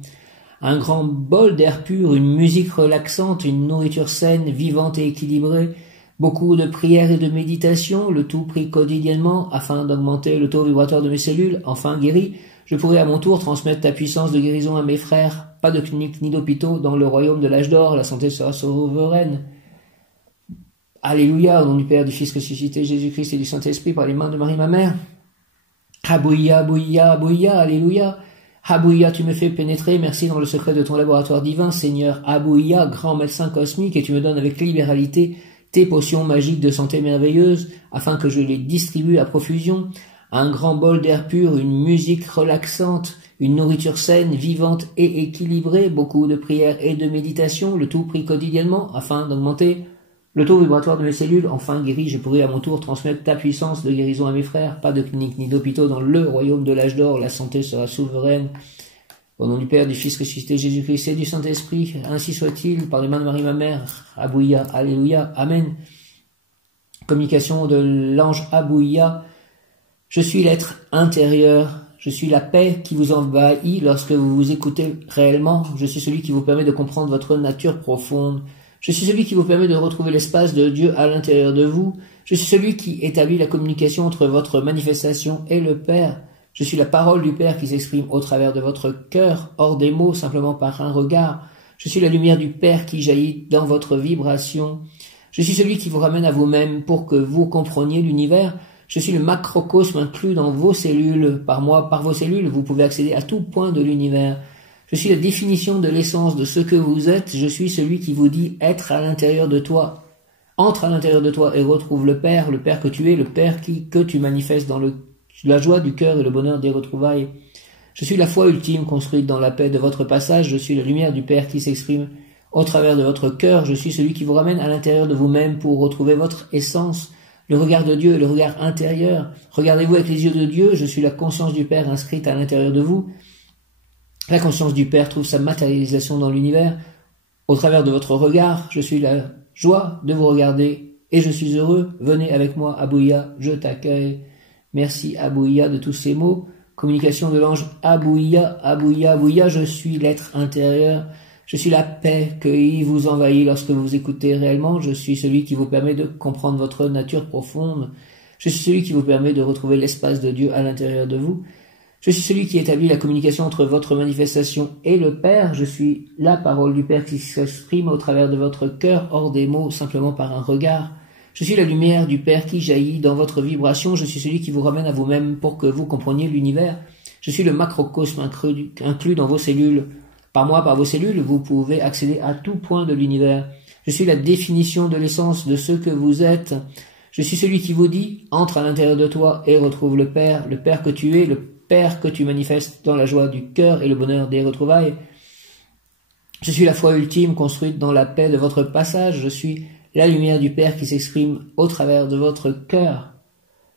Un grand bol d'air pur, une musique relaxante, une nourriture saine, vivante et équilibrée, beaucoup de prières et de méditation, le tout pris quotidiennement afin d'augmenter le taux vibratoire de mes cellules. Enfin guéri, je pourrai à mon tour transmettre ta puissance de guérison à mes frères. Pas de clinique ni d'hôpitaux dans le royaume de l'âge d'or, la santé sera souveraine. Alléluia, au nom du Père, du Fils ressuscité, Jésus-Christ et du Saint-Esprit, par les mains de Marie ma mère. Abouya, Abouya, Abouya, Alléluia. Abouya, tu me fais pénétrer, merci dans le secret de ton laboratoire divin, Seigneur Abouya, grand médecin cosmique, et tu me donnes avec libéralité tes potions magiques de santé merveilleuse, afin que je les distribue à profusion. Un grand bol d'air pur, une musique relaxante, une nourriture saine, vivante et équilibrée, beaucoup de prières et de méditation, le tout pris quotidiennement, afin d'augmenter le taux vibratoire de mes cellules. Enfin guéri, je pourrai à mon tour transmettre ta puissance de guérison à mes frères. Pas de clinique ni d'hôpitaux dans le royaume de l'âge d'or, la santé sera souveraine. Au nom du Père, du Fils ressuscité, Jésus-Christ et du Saint-Esprit, ainsi soit-il, par les mains de Marie ma mère. Abouya, Alléluia, Amen. Communication de l'ange Abouya. Je suis l'être intérieur. Je suis la paix qui vous envahit lorsque vous vous écoutez réellement. Je suis celui qui vous permet de comprendre votre nature profonde. Je suis celui qui vous permet de retrouver l'espace de Dieu à l'intérieur de vous. Je suis celui qui établit la communication entre votre manifestation et le Père. Je suis la parole du Père qui s'exprime au travers de votre cœur, hors des mots, simplement par un regard. Je suis la lumière du Père qui jaillit dans votre vibration. Je suis celui qui vous ramène à vous-même pour que vous compreniez l'univers. Je suis le macrocosme inclus dans vos cellules. Par moi, par vos cellules, vous pouvez accéder à tout point de l'univers. Je suis la définition de l'essence de ce que vous êtes. Je suis celui qui vous dit être à l'intérieur de toi. Entre à l'intérieur de toi et retrouve le Père que tu es, le Père que tu manifestes dans la joie du cœur et le bonheur des retrouvailles. Je suis la foi ultime construite dans la paix de votre passage. Je suis la lumière du Père qui s'exprime au travers de votre cœur. Je suis celui qui vous ramène à l'intérieur de vous-même pour retrouver votre essence. Le regard de Dieu est le regard intérieur. Regardez-vous avec les yeux de Dieu. Je suis la conscience du Père inscrite à l'intérieur de vous. La conscience du Père trouve sa matérialisation dans l'univers. Au travers de votre regard, je suis la joie de vous regarder et je suis heureux. Venez avec moi, Abouya, je t'accueille. Merci Abouya de tous ces mots. Communication de l'ange Abouya, Abouya, Abouya, je suis l'être intérieur. Je suis la paix qui vous envahit lorsque vous écoutez réellement. Je suis celui qui vous permet de comprendre votre nature profonde. Je suis celui qui vous permet de retrouver l'espace de Dieu à l'intérieur de vous. Je suis celui qui établit la communication entre votre manifestation et le Père. Je suis la parole du Père qui s'exprime au travers de votre cœur, hors des mots, simplement par un regard. Je suis la lumière du Père qui jaillit dans votre vibration. Je suis celui qui vous ramène à vous-même pour que vous compreniez l'univers. Je suis le macrocosme inclus dans vos cellules. Par moi, par vos cellules, vous pouvez accéder à tout point de l'univers. Je suis la définition de l'essence de ce que vous êtes. Je suis celui qui vous dit, entre à l'intérieur de toi et retrouve le Père que tu es, le Père que tu manifestes dans la joie du cœur et le bonheur des retrouvailles. Je suis la foi ultime construite dans la paix de votre passage. Je suis la lumière du Père qui s'exprime au travers de votre cœur.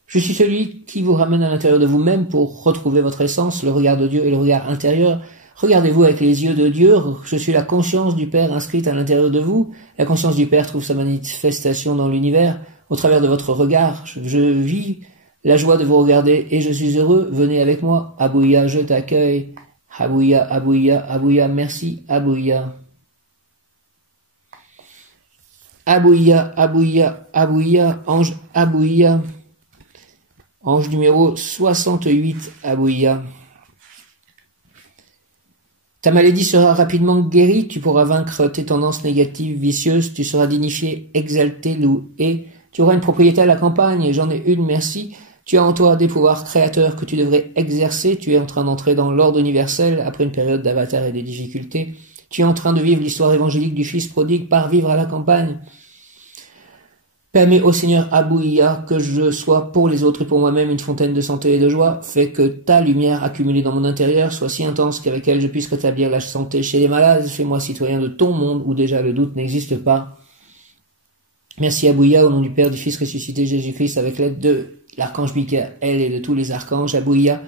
Je suis celui qui vous ramène à l'intérieur de vous-même pour retrouver votre essence, le regard de Dieu et le regard intérieur. Regardez-vous avec les yeux de Dieu. Je suis la conscience du Père inscrite à l'intérieur de vous. La conscience du Père trouve sa manifestation dans l'univers au travers de votre regard. Je vis la joie de vous regarder et je suis heureux. Venez avec moi. Abouya, je t'accueille. Abouya, Abouya, Abouya, merci, Abouya. Abouya, Abouya, Abouya, ange Abouya. Ange numéro 68, Abouya. Ta maladie sera rapidement guérie, tu pourras vaincre tes tendances négatives, vicieuses, tu seras dignifié, exalté, loué. Tu auras une propriété à la campagne, j'en ai une, merci. Tu as en toi des pouvoirs créateurs que tu devrais exercer, tu es en train d'entrer dans l'ordre universel après une période d'avatar et de difficultés. Tu es en train de vivre l'histoire évangélique du Fils prodigue par vivre à la campagne. Permets au Seigneur Abouya que je sois pour les autres et pour moi-même une fontaine de santé et de joie. Fais que ta lumière accumulée dans mon intérieur soit si intense qu'avec elle je puisse rétablir la santé chez les malades. Fais-moi citoyen de ton monde où déjà le doute n'existe pas. Merci Abouya au nom du Père, du Fils ressuscité Jésus-Christ avec l'aide de l'archange Michael et de tous les archanges. Abouya,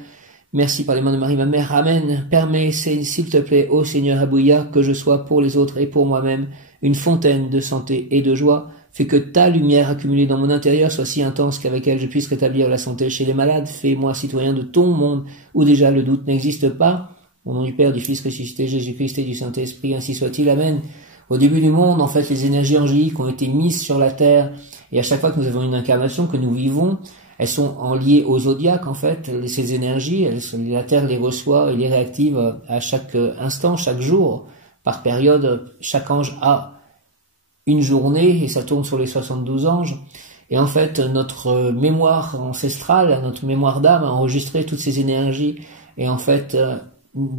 merci par les mains de Marie ma mère. Amen. Permets s'il te plaît ô Seigneur Abouya que je sois pour les autres et pour moi-même une fontaine de santé et de joie. Fais que ta lumière accumulée dans mon intérieur soit si intense qu'avec elle je puisse rétablir la santé chez les malades. Fais-moi citoyen de ton monde où déjà le doute n'existe pas. Au nom du Père, du Fils ressuscité Jésus-Christ et du Saint-Esprit, ainsi soit-il. Amen. Au début du monde, en fait, les énergies angéliques ont été mises sur la terre et à chaque fois que nous avons une incarnation, que nous vivons, elles sont en liées au zodiaque, en fait. Ces énergies, la terre les reçoit et les réactive à chaque instant, chaque jour, par période. Chaque ange a une journée et ça tourne sur les 72 anges. Et en fait, notre mémoire ancestrale, notre mémoire d'âme a enregistré toutes ces énergies. Et en fait,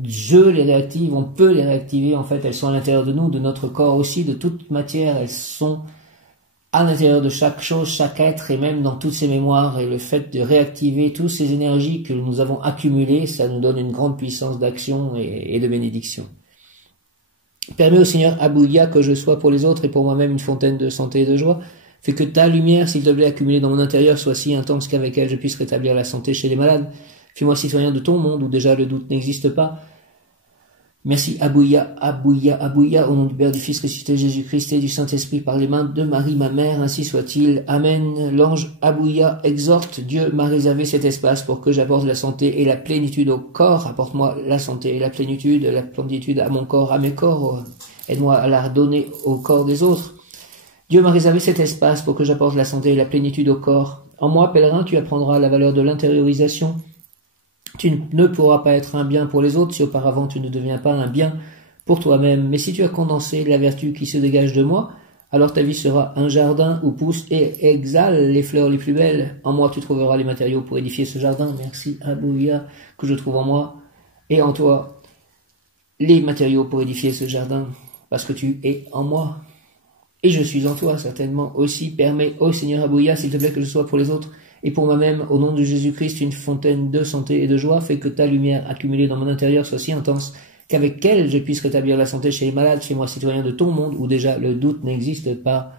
je les réactive, on peut les réactiver. En fait, elles sont à l'intérieur de nous, de notre corps aussi, de toute matière. Elles sont à l'intérieur de chaque chose, chaque être et même dans toutes ces mémoires. Et le fait de réactiver toutes ces énergies que nous avons accumulées, ça nous donne une grande puissance d'action et de bénédiction. Permets au Seigneur Abouya que je sois pour les autres et pour moi-même une fontaine de santé et de joie. Fais que ta lumière, s'il te plaît, accumulée dans mon intérieur, soit si intense qu'avec elle je puisse rétablir la santé chez les malades. Fais-moi citoyen de ton monde où déjà le doute n'existe pas. Merci Abouya, Abouya, Abouya, au nom du Père, du Fils ressuscité Jésus-Christ et du Saint-Esprit par les mains de Marie ma mère, ainsi soit-il. Amen. L'ange Abouya exhorte, Dieu m'a réservé cet espace pour que j'apporte la santé et la plénitude au corps. Apporte-moi la santé et la plénitude à mon corps, à mes corps. Aide-moi à la redonner au corps des autres. Dieu m'a réservé cet espace pour que j'apporte la santé et la plénitude au corps. En moi, pèlerin, tu apprendras la valeur de l'intériorisation. Tu ne pourras pas être un bien pour les autres si auparavant tu ne deviens pas un bien pour toi-même. Mais si tu as condensé la vertu qui se dégage de moi, Alors ta vie sera un jardin où poussent et exhalent les fleurs les plus belles. En moi tu trouveras les matériaux pour édifier ce jardin. Merci Abouya que je trouve en moi et en toi les matériaux pour édifier ce jardin. Parce que tu es en moi. Et je suis en toi, certainement aussi. Permets, ô Seigneur Abouya, s'il te plaît, que je sois pour les autres et pour moi-même, au nom de Jésus-Christ, une fontaine de santé et de joie. Fais que ta lumière accumulée dans mon intérieur soit si intense qu'avec elle je puisse rétablir la santé chez les malades. Fais-moi citoyen de ton monde où déjà le doute n'existe pas.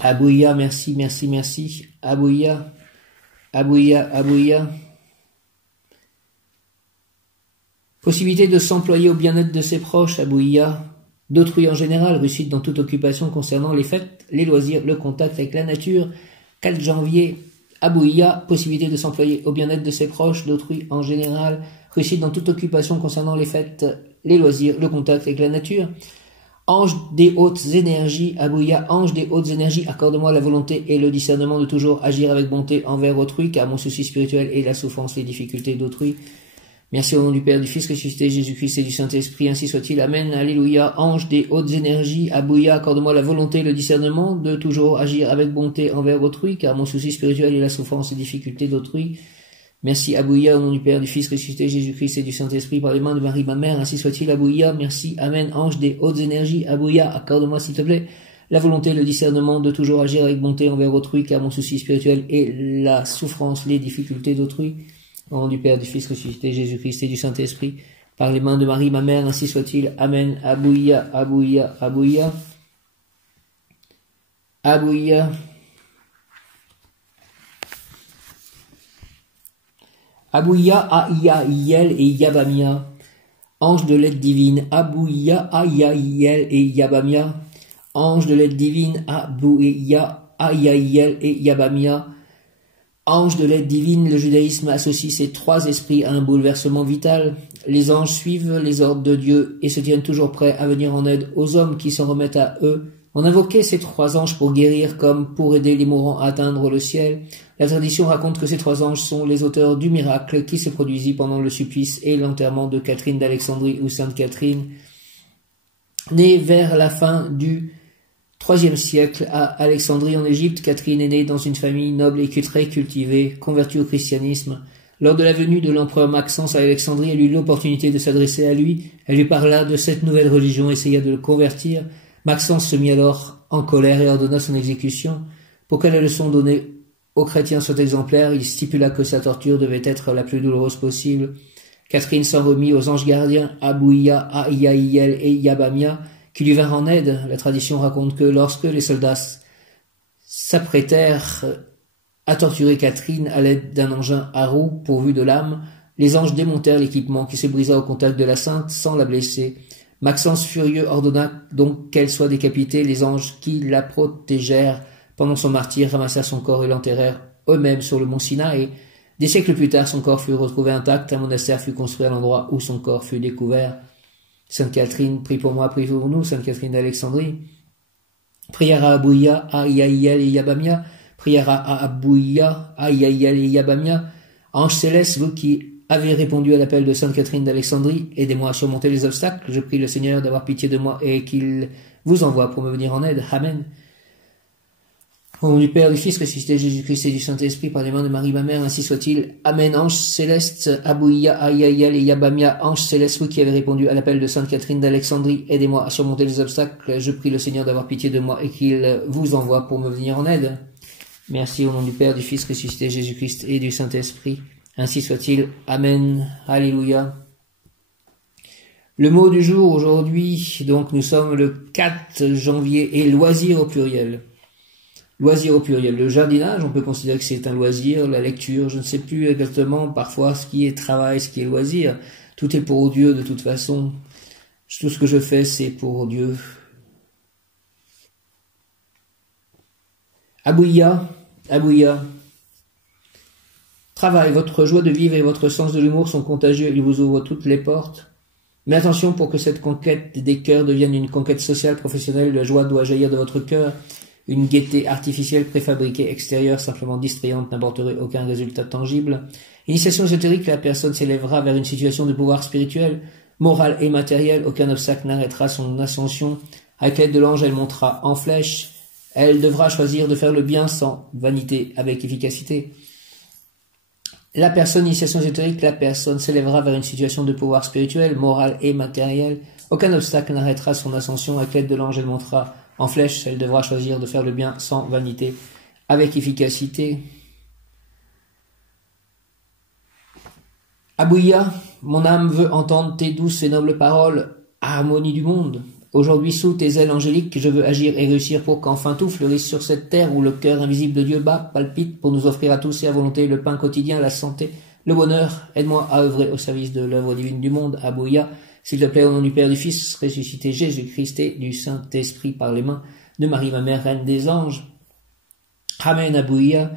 Abouya, merci, merci, merci. Abouya, Abouya, Abouya. Possibilité de s'employer au bien-être de ses proches, Abouya. D'autrui en général, réussite dans toute occupation concernant les fêtes, les loisirs, le contact avec la nature. 4 janvier, Abouya, possibilité de s'employer au bien-être de ses proches, d'autrui en général, réussite dans toute occupation concernant les fêtes, les loisirs, le contact avec la nature. Ange des hautes énergies, Abouya, ange des hautes énergies, accorde-moi la volonté et le discernement de toujours agir avec bonté envers autrui, car mon souci spirituel est la souffrance, les difficultés d'autrui. Merci au nom du Père, du Fils ressuscité, Jésus-Christ et du Saint-Esprit, ainsi soit-il. Amen. Alléluia. Ange des hautes énergies, Abouya, accorde-moi la volonté et le discernement de toujours agir avec bonté envers autrui, car mon souci spirituel est la souffrance et difficulté d'autrui. Merci Abouya, au nom du Père, du Fils ressuscité, Jésus-Christ et du Saint-Esprit, par les mains de Marie, ma mère, ainsi soit-il. Abouya. Merci. Amen. Ange des hautes énergies, Abouya, accorde-moi, s'il te plaît, la volonté et le discernement de toujours agir avec bonté envers autrui, car mon souci spirituel est la souffrance, les difficultés d'autrui. Au nom du Père, du Fils ressuscité, Jésus-Christ et du Saint-Esprit, par les mains de Marie, ma mère, ainsi soit-il. Amen. Abouya, Abouya, Abouya. Abouya. Abouya, Aïa, Yel et Yabamia. Ange de l'aide divine. Abouya, Aïa, Yel et Yabamia. Ange de l'aide divine. Abouya, Aïa, Yel et Yabamia. Ange de l'aide divine, le judaïsme associe ces 3 esprits à un bouleversement vital. Les anges suivent les ordres de Dieu et se tiennent toujours prêts à venir en aide aux hommes qui s'en remettent à eux. On invoquait ces 3 anges pour guérir comme pour aider les mourants à atteindre le ciel. La tradition raconte que ces 3 anges sont les auteurs du miracle qui se produisit pendant le supplice et l'enterrement de Catherine d'Alexandrie ou Sainte Catherine. Née vers la fin du IIIe siècle à Alexandrie en Égypte, Catherine est née dans une famille noble et très cultivée, convertie au christianisme. Lors de la venue de l'empereur Maxence à Alexandrie, elle eut l'opportunité de s'adresser à lui. Elle lui parla de cette nouvelle religion, essaya de le convertir. Maxence se mit alors en colère et ordonna son exécution. Pour que la leçon donnée aux chrétiens soit exemplaire, il stipula que sa torture devait être la plus douloureuse possible. Catherine s'en remit aux anges gardiens Abouya, Aïaïel et Yabamia, qui lui vinrent en aide. La tradition raconte que lorsque les soldats s'apprêtèrent à torturer Catherine à l'aide d'un engin à roues pourvu de lames, les anges démontèrent l'équipement qui se brisa au contact de la sainte sans la blesser. Maxence furieux ordonna donc qu'elle soit décapitée. Les anges qui la protégèrent pendant son martyre ramassèrent son corps et l'enterrèrent eux-mêmes sur le mont Sinaï. Des siècles plus tard, son corps fut retrouvé intact. Un monastère fut construit à l'endroit où son corps fut découvert. Sainte Catherine, prie pour moi, prie pour nous. Sainte Catherine d'Alexandrie. Prière à Abouya, Aïaïel et Yabamia. Prière à Abouya, Aïaïel et Yabamia. Ange céleste, vous qui avez répondu à l'appel de Sainte Catherine d'Alexandrie, aidez-moi à surmonter les obstacles. Je prie le Seigneur d'avoir pitié de moi et qu'il vous envoie pour me venir en aide. Amen. Au nom du Père, du Fils ressuscité, Jésus-Christ et du Saint-Esprit, par les mains de Marie, ma mère, ainsi soit-il. Amen. Ange céleste, Abouya, Aïaïel et Yabamia. Ange céleste, vous qui avez répondu à l'appel de Sainte Catherine d'Alexandrie, aidez-moi à surmonter les obstacles. Je prie le Seigneur d'avoir pitié de moi et qu'il vous envoie pour me venir en aide. Merci au nom du Père, du Fils ressuscité, Jésus-Christ et du Saint-Esprit. Ainsi soit-il. Amen. Alléluia. Le mot du jour aujourd'hui, donc nous sommes le 4 janvier et loisir au pluriel. Loisir au pluriel. Le jardinage, on peut considérer que c'est un loisir. La lecture, je ne sais plus exactement parfois ce qui est travail, ce qui est loisir. Tout est pour Dieu de toute façon. Tout ce que je fais, c'est pour Dieu. Abouya, Abouya. Travail, votre joie de vivre et votre sens de l'humour sont contagieux, ils vous ouvrent toutes les portes. Mais attention, pour que cette conquête des cœurs devienne une conquête sociale, professionnelle, la joie doit jaillir de votre cœur. Une gaieté artificielle, préfabriquée, extérieure, simplement distrayante, n'apporterait aucun résultat tangible. Initiation ésotérique, la personne s'élèvera vers une situation de pouvoir spirituel, moral et matériel. Aucun obstacle n'arrêtera son ascension. Avec l'aide de l'ange, elle montera en flèche. Elle devra choisir de faire le bien sans vanité, avec efficacité. La personne initiation ésotérique, la personne s'élèvera vers une situation de pouvoir spirituel, moral et matériel. Aucun obstacle n'arrêtera son ascension. Avec l'aide de l'ange, elle montera en flèche. Elle devra choisir de faire le bien sans vanité, avec efficacité. Abouya, mon âme veut entendre tes douces et nobles paroles, harmonie du monde. Aujourd'hui, sous tes ailes angéliques, je veux agir et réussir pour qu'enfin tout fleurisse sur cette terre où le cœur invisible de Dieu bat, palpite pour nous offrir à tous et à volonté le pain quotidien, la santé, le bonheur. Aide-moi à œuvrer au service de l'œuvre divine du monde. Abouya, s'il te plaît, au nom du Père, du Fils, ressuscité Jésus-Christ et du Saint-Esprit par les mains de Marie, ma mère, reine des anges. Amen, Abouya.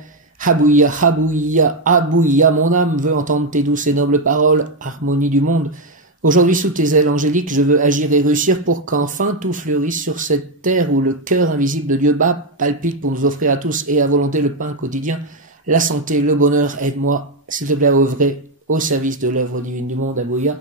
Abouya, Abouya, Abouya, mon âme veut entendre tes douces et nobles paroles, harmonie du monde. Aujourd'hui, sous tes ailes angéliques, je veux agir et réussir pour qu'enfin tout fleurisse sur cette terre où le cœur invisible de Dieu bat, palpite pour nous offrir à tous et à volonté le pain quotidien, la santé, le bonheur. Aide-moi, s'il te plaît, à œuvrer au service de l'œuvre divine du monde. Abouya,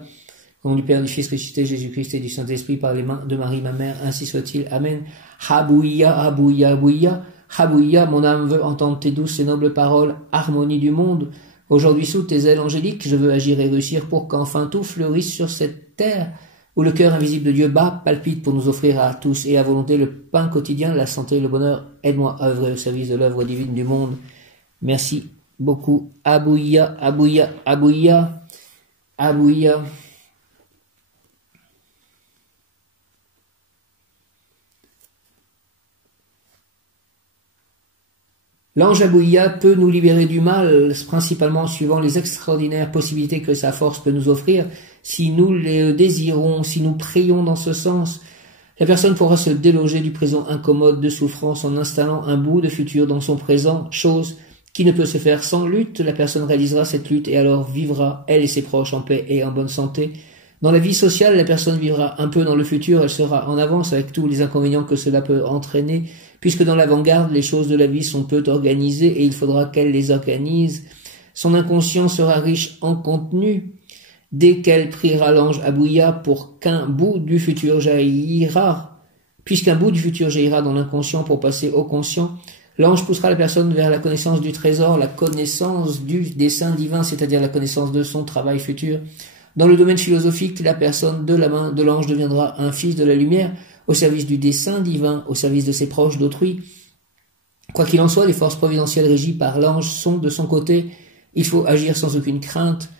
au nom du Père, du Fils, ressuscité, Jésus-Christ et du Saint-Esprit par les mains de Marie, ma mère, ainsi soit-il. Amen. Abouya, Abouya, Abouya. Abouya, mon âme veut entendre tes douces et nobles paroles, harmonie du monde. Aujourd'hui, sous tes ailes angéliques, je veux agir et réussir pour qu'enfin tout fleurisse sur cette terre où le cœur invisible de Dieu bat, palpite pour nous offrir à tous et à volonté le pain quotidien, la santé, le bonheur. Aide-moi à œuvrer au service de l'œuvre divine du monde. Merci beaucoup. Abouya, Abouya, Abouya, Abouya. L'ange Abouya peut nous libérer du mal, principalement suivant les extraordinaires possibilités que sa force peut nous offrir. Si nous les désirons, si nous prions dans ce sens, la personne pourra se déloger du présent incommode de souffrance en installant un bout de futur dans son présent, chose qui ne peut se faire sans lutte. La personne réalisera cette lutte et alors vivra, elle et ses proches, en paix et en bonne santé. Dans la vie sociale, la personne vivra un peu dans le futur, elle sera en avance avec tous les inconvénients que cela peut entraîner, puisque dans l'avant-garde, les choses de la vie sont peu organisées et il faudra qu'elle les organise. Son inconscient sera riche en contenu. Dès qu'elle priera l'ange Abouya pour qu'un bout du futur jaillira, puisqu'un bout du futur jaillira dans l'inconscient pour passer au conscient, l'ange poussera la personne vers la connaissance du trésor, la connaissance du dessein divin, c'est-à-dire la connaissance de son travail futur. Dans le domaine philosophique, la personne de la main de l'ange deviendra un fils de la lumière, au service du dessein divin, au service de ses proches, d'autrui. Quoi qu'il en soit, les forces providentielles régies par l'ange sont de son côté. Il faut agir sans aucune crainte.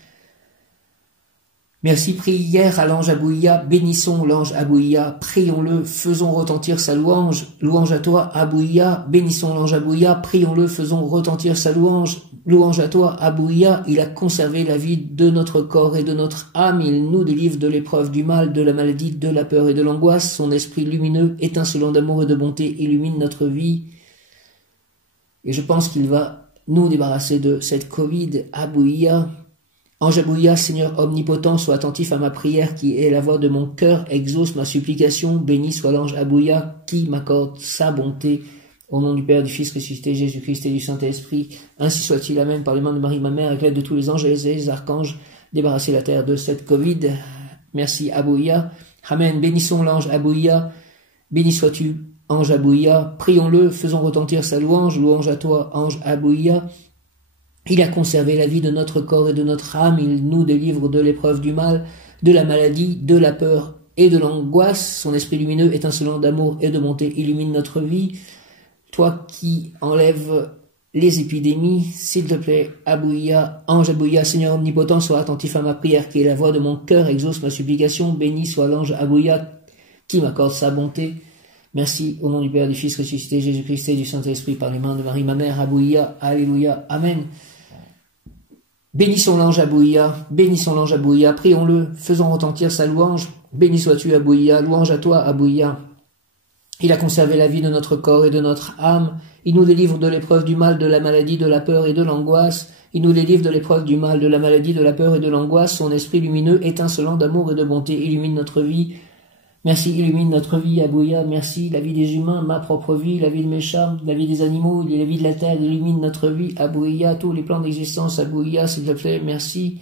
Merci, prière à l'ange Abouya, bénissons l'ange Abouya, prions-le, faisons retentir sa louange. Louange à toi, Abouya, bénissons l'ange Abouya, prions-le, faisons retentir sa louange. Louange à toi, Abouya, il a conservé la vie de notre corps et de notre âme, il nous délivre de l'épreuve du mal, de la maladie, de la peur et de l'angoisse. Son esprit lumineux, étincelant d'amour et de bonté, illumine notre vie. Et je pense qu'il va nous débarrasser de cette Covid. Abouya, ange Abouya, Seigneur omnipotent, sois attentif à ma prière qui est la voix de mon cœur, exauce ma supplication, béni soit l'ange Abouya qui m'accorde sa bonté. Au nom du Père, du Fils ressuscité, Jésus-Christ et du Saint-Esprit, ainsi soit-il, Amen, par les mains de Marie, ma mère, avec l'aide de tous les anges et les archanges, débarrasser la terre de cette Covid. Merci, Abouya. Amen, bénissons l'ange Abouya, béni sois-tu, ange Abouya, prions-le, faisons retentir sa louange, louange à toi, ange Abouya. Il a conservé la vie de notre corps et de notre âme, il nous délivre de l'épreuve du mal, de la maladie, de la peur et de l'angoisse. Son esprit lumineux, étincelant d'amour et de bonté, illumine notre vie. Toi qui enlèves les épidémies, s'il te plaît, Abouya, ange Abouya, Seigneur omnipotent, sois attentif à ma prière qui est la voix de mon cœur, exauce ma supplication, béni soit l'ange Abouya qui m'accorde sa bonté. Merci au nom du Père, du Fils ressuscité, Jésus-Christ et du Saint-Esprit par les mains de Marie, ma mère, Abouya, Alléluia, Amen. Bénissons l'ange Abouya, prions-le, faisons retentir sa louange, béni sois-tu Abouya, louange à toi Abouya. Il a conservé la vie de notre corps et de notre âme. Il nous délivre de l'épreuve du mal, de la maladie, de la peur et de l'angoisse. Il nous délivre de l'épreuve du mal, de la maladie, de la peur et de l'angoisse. Son esprit lumineux, étincelant d'amour et de bonté, illumine notre vie. Merci, illumine notre vie, Abouya. Merci, la vie des humains, ma propre vie, la vie de mes chats, la vie des animaux, la vie de la terre, illumine notre vie, Abouya. Tous les plans d'existence, Abouya, s'il te plaît, merci.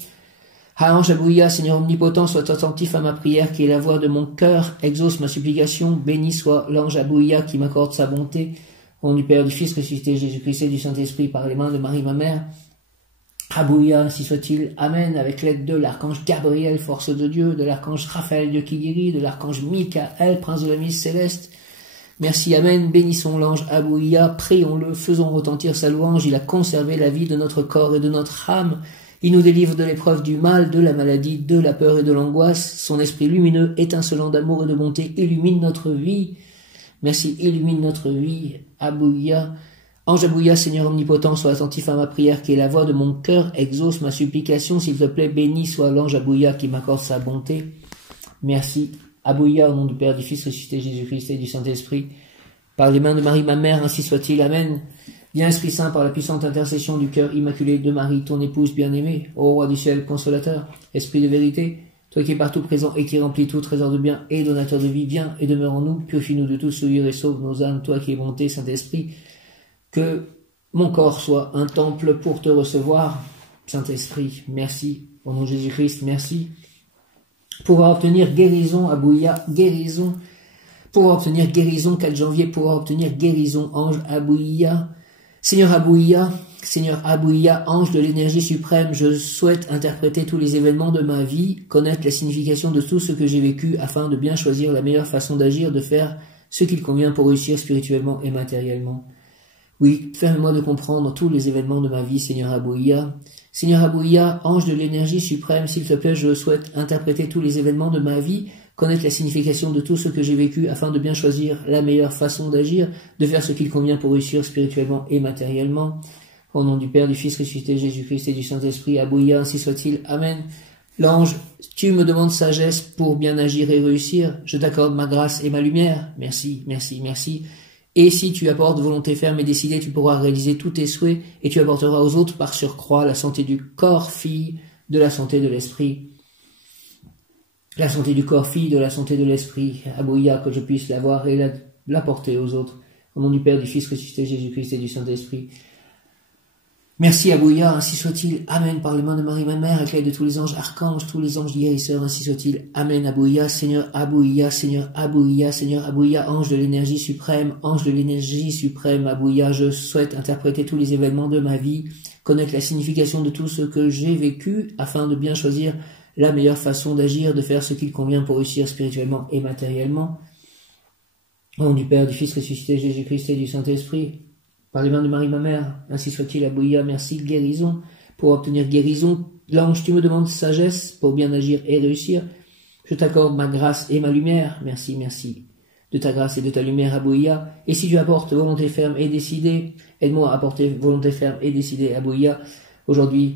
Ah, ange Abouya, Seigneur omnipotent, sois attentif à ma prière qui est la voix de mon cœur, exauce ma supplication, béni soit l'ange Abouya qui m'accorde sa bonté, au nom du Père, du Fils, ressuscité Jésus-Christ et du Saint-Esprit par les mains de Marie ma mère. Abouya, ainsi soit-il, Amen, avec l'aide de l'archange Gabriel, force de Dieu, de l'archange Raphaël, Dieu qui guérit, de l'archange Michael, prince de la mise céleste. Merci, Amen, bénissons l'ange Abouya, prions-le, faisons retentir sa louange, il a conservé la vie de notre corps et de notre âme. Il nous délivre de l'épreuve du mal, de la maladie, de la peur et de l'angoisse. Son esprit lumineux, étincelant d'amour et de bonté, illumine notre vie. Merci, illumine notre vie. Abouya. Ange Abouya, Seigneur omnipotent, sois attentif à ma prière qui est la voix de mon cœur. Exauce ma supplication, s'il te plaît. Béni soit l'ange Abouya qui m'accorde sa bonté. Merci. Abouya, au nom du Père, du Fils, ressuscité Jésus-Christ et du Saint-Esprit. Par les mains de Marie, ma mère, ainsi soit-il. Amen. Viens, Esprit Saint, par la puissante intercession du cœur immaculé de Marie, ton épouse bien-aimée, ô Roi du ciel, consolateur, Esprit de vérité, toi qui es partout présent et qui remplis tout trésor de bien et donateur de vie, viens et demeure en nous, purifie-nous de tout souillure et sauve nos âmes, toi qui es bonté, Saint-Esprit, que mon corps soit un temple pour te recevoir, Saint-Esprit, merci, au nom de Jésus-Christ, merci, pouvoir obtenir guérison, Abouya, guérison, pouvoir obtenir guérison, 4 janvier, pouvoir obtenir guérison, ange Abouya, Seigneur Abouya, ange de l'énergie suprême, je souhaite interpréter tous les événements de ma vie, connaître la signification de tout ce que j'ai vécu afin de bien choisir la meilleure façon d'agir, de faire ce qu'il convient pour réussir spirituellement et matériellement. Oui, permets-moi de comprendre tous les événements de ma vie, Seigneur Abouya. Seigneur Abouya, ange de l'énergie suprême, s'il te plaît, je souhaite interpréter tous les événements de ma vie, connaître la signification de tout ce que j'ai vécu afin de bien choisir la meilleure façon d'agir, de faire ce qu'il convient pour réussir spirituellement et matériellement. Au nom du Père, du Fils ressuscité Jésus-Christ et du Saint-Esprit, Abouya, ainsi soit-il. Amen. L'ange, tu me demandes sagesse pour bien agir et réussir. Je t'accorde ma grâce et ma lumière. Merci, merci, merci. Et si tu apportes volonté ferme et décidée, tu pourras réaliser tous tes souhaits et tu apporteras aux autres par surcroît la santé du corps, fille de la santé de l'esprit. La santé du corps, fille de la santé de l'esprit, Abouya, que je puisse l'avoir et l'apporter aux autres. Au nom du Père, du Fils ressuscité Jésus-Christ et du Saint-Esprit. Merci Abouya, ainsi soit-il. Amen, par les mains de Marie, ma mère, avec l'aide de tous les anges archanges, tous les anges guérisseurs, ainsi soit-il. Amen, Abouya, Seigneur Abouya, Seigneur Abouya, Seigneur Abouya, ange de l'énergie suprême, Abouya, je souhaite interpréter tous les événements de ma vie, connaître la signification de tout ce que j'ai vécu, afin de bien choisir la meilleure façon d'agir, de faire ce qu'il convient pour réussir spirituellement et matériellement. Au nom du Père, du Fils ressuscité Jésus-Christ et du Saint-Esprit, par les mains de Marie ma mère, ainsi soit-il. Abouya, merci, guérison, pour obtenir guérison. L'ange, tu me demandes sagesse pour bien agir et réussir. Je t'accorde ma grâce et ma lumière. Merci, merci de ta grâce et de ta lumière, Abouya. Et si tu apportes volonté ferme et décidée, aide-moi à apporter volonté ferme et décidée, Abouya. Aujourd'hui,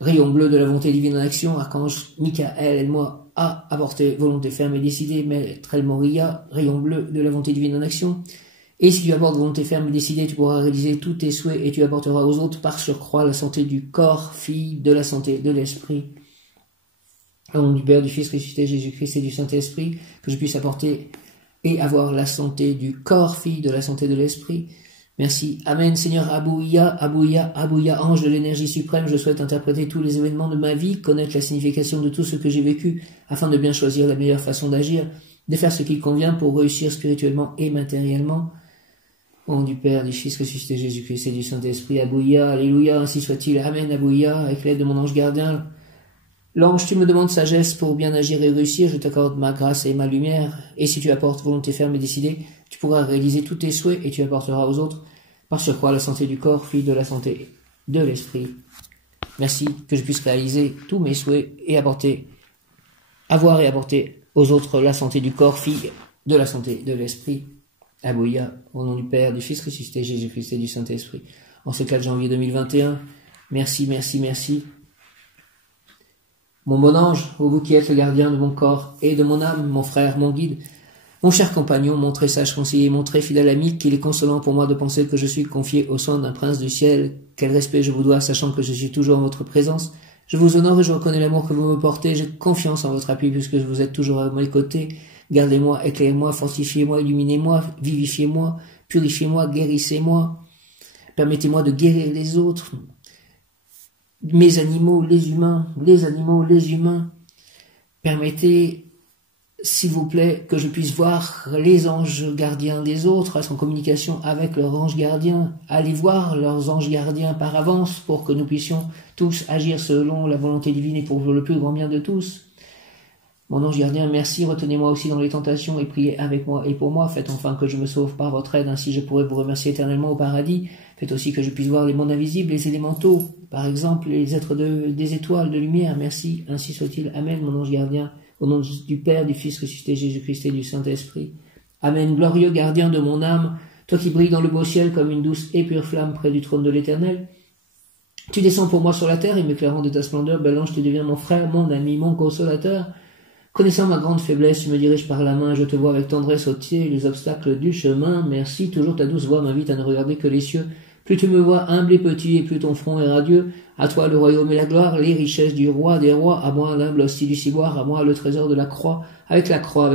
rayon bleu de la volonté divine en action, archange Michael, aide-moi à apporter volonté ferme et décidée, Maître El Moria, rayon bleu de la volonté divine en action. Et si tu apportes volonté ferme et décidée, tu pourras réaliser tous tes souhaits et tu apporteras aux autres par surcroît la santé du corps, fille de la santé de l'esprit. Au nom du Père, du Fils ressuscité Jésus-Christ et du Saint-Esprit, que je puisse apporter et avoir la santé du corps, fille de la santé de l'esprit. Merci. Amen. Seigneur Abouya, Abouya, Abouya, ange de l'énergie suprême, je souhaite interpréter tous les événements de ma vie, connaître la signification de tout ce que j'ai vécu, afin de bien choisir la meilleure façon d'agir, de faire ce qui convient pour réussir spirituellement et matériellement. Au nom du Père, du Fils ressuscité Jésus-Christ et du Saint-Esprit, Abouya, Alléluia, ainsi soit-il. Amen, Abouya, avec l'aide de mon ange gardien. L'ange, tu me demandes sagesse pour bien agir et réussir, je t'accorde ma grâce et ma lumière. Et si tu apportes volonté ferme et décidée, tu pourras réaliser tous tes souhaits et tu apporteras aux autres, par surcroît, la santé du corps, fille de la santé de l'esprit. Merci que je puisse réaliser tous mes souhaits et avoir et apporter aux autres la santé du corps, fille de la santé de l'esprit. Abouya, au nom du Père, du Fils ressuscité Jésus-Christ et du Saint-Esprit. En ce 4 janvier 2021, merci, merci, merci. Mon bon ange, vous qui êtes le gardien de mon corps et de mon âme, mon frère, mon guide, mon cher compagnon, mon très sage conseiller, mon très fidèle ami, qu'il est consolant pour moi de penser que je suis confié aux soins d'un prince du ciel. Quel respect je vous dois, sachant que je suis toujours en votre présence. Je vous honore et je reconnais l'amour que vous me portez. J'ai confiance en votre appui puisque vous êtes toujours à mes côtés. Gardez-moi, éclairez-moi, fortifiez-moi, illuminez-moi, vivifiez-moi, purifiez-moi, guérissez-moi. Permettez-moi de guérir les autres. mes animaux, les humains, les animaux, les humains. Permettez, s'il vous plaît, que je puisse voir les anges gardiens des autres, être en communication avec leurs anges gardiens, aller voir leurs anges gardiens par avance pour que nous puissions tous agir selon la volonté divine et pour le plus grand bien de tous. Mon ange gardien, merci, retenez-moi aussi dans les tentations et priez avec moi et pour moi. Faites enfin que je me sauve par votre aide, ainsi je pourrai vous remercier éternellement au paradis. Faites aussi que je puisse voir les mondes invisibles, les élémentaux, par exemple les êtres des étoiles, de lumière. Merci, ainsi soit-il. Amen, mon ange gardien. Au nom du Père, du Fils ressuscité Jésus-Christ et du Saint-Esprit. Amen, glorieux gardien de mon âme, toi qui brilles dans le beau ciel comme une douce et pure flamme près du trône de l'Éternel. Tu descends pour moi sur la terre et m'éclairant de ta splendeur, bel ange, tu deviens mon frère, mon ami, mon consolateur. Connaissant ma grande faiblesse, tu me diriges par la main, je te vois avec tendresse ôter les obstacles du chemin. Merci, toujours ta douce voix m'invite à ne regarder que les cieux. Plus tu me vois humble et petit, et plus ton front est radieux. À toi le royaume et la gloire, les richesses du roi des rois. À moi l'humble hostie du ciboire, à moi le trésor de la croix. Avec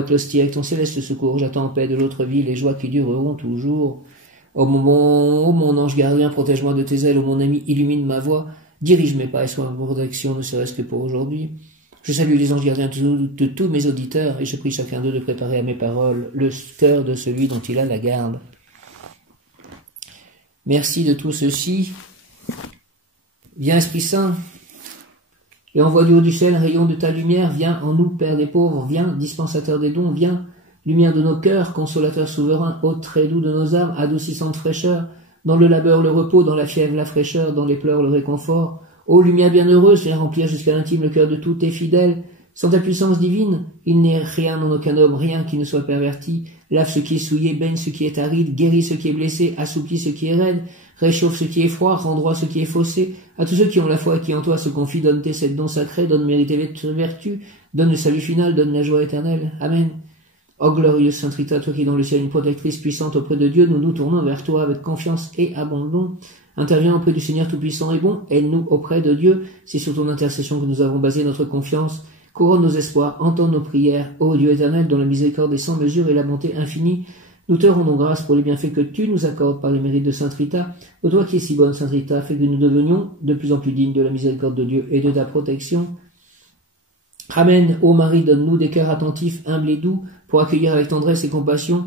l'hostie, avec ton céleste secours, j'attends en paix de l'autre vie les joies qui dureront toujours. Ô mon ange gardien, protège-moi de tes ailes, ô mon ami, illumine ma voie. Dirige mes pas et sois ma protection, ne serait-ce que pour aujourd'hui. Je salue les anges gardiens de tous mes auditeurs, et je prie chacun d'eux de préparer à mes paroles le cœur de celui dont il a la garde. Merci de tout ceci. Viens Esprit Saint, et envoie du haut du ciel, rayon de ta lumière, viens en nous, Père des pauvres, viens, dispensateur des dons, viens, lumière de nos cœurs, consolateur souverain, hôte très doux de nos âmes, adoucissante fraîcheur, dans le labeur le repos, dans la fièvre la fraîcheur, dans les pleurs le réconfort. Ô lumière bienheureuse, viens remplir jusqu'à l'intime le cœur de tous tes fidèles. Sans ta puissance divine, il n'est rien en aucun homme, rien qui ne soit perverti. Lave ce qui est souillé, baigne ce qui est aride, guéris ce qui est blessé, assouplis ce qui est raide, réchauffe ce qui est froid, rend droit ce qui est faussé. À tous ceux qui ont la foi et qui en toi se confient, donne tes sept dons sacrés, donne mérité vertu, donne le salut final, donne la joie éternelle. Amen. Ô glorieuse Sainte Rita, toi qui es dans le ciel une protectrice puissante auprès de Dieu, nous nous tournons vers toi avec confiance et abandon. Interviens auprès du Seigneur Tout-Puissant et bon, aide-nous auprès de Dieu. C'est sur ton intercession que nous avons basé notre confiance. Couronne nos espoirs, entends nos prières. Ô Dieu éternel, dont la miséricorde est sans mesure et la bonté infinie, nous te rendons grâce pour les bienfaits que tu nous accordes par les mérites de Sainte Rita. Ô toi qui es si bonne, Sainte Rita, fais que nous devenions de plus en plus dignes de la miséricorde de Dieu et de ta protection. Amen. Ô Marie, donne-nous des cœurs attentifs, humbles et doux, pour accueillir avec tendresse et compassion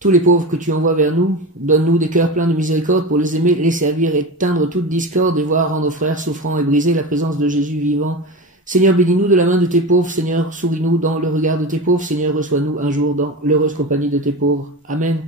tous les pauvres que tu envoies vers nous. Donne-nous des cœurs pleins de miséricorde pour les aimer, les servir et éteindre toute discorde et voir en nos frères souffrants et brisés la présence de Jésus vivant. Seigneur, bénis-nous de la main de tes pauvres. Seigneur, souris-nous dans le regard de tes pauvres. Seigneur, reçois-nous un jour dans l'heureuse compagnie de tes pauvres. Amen.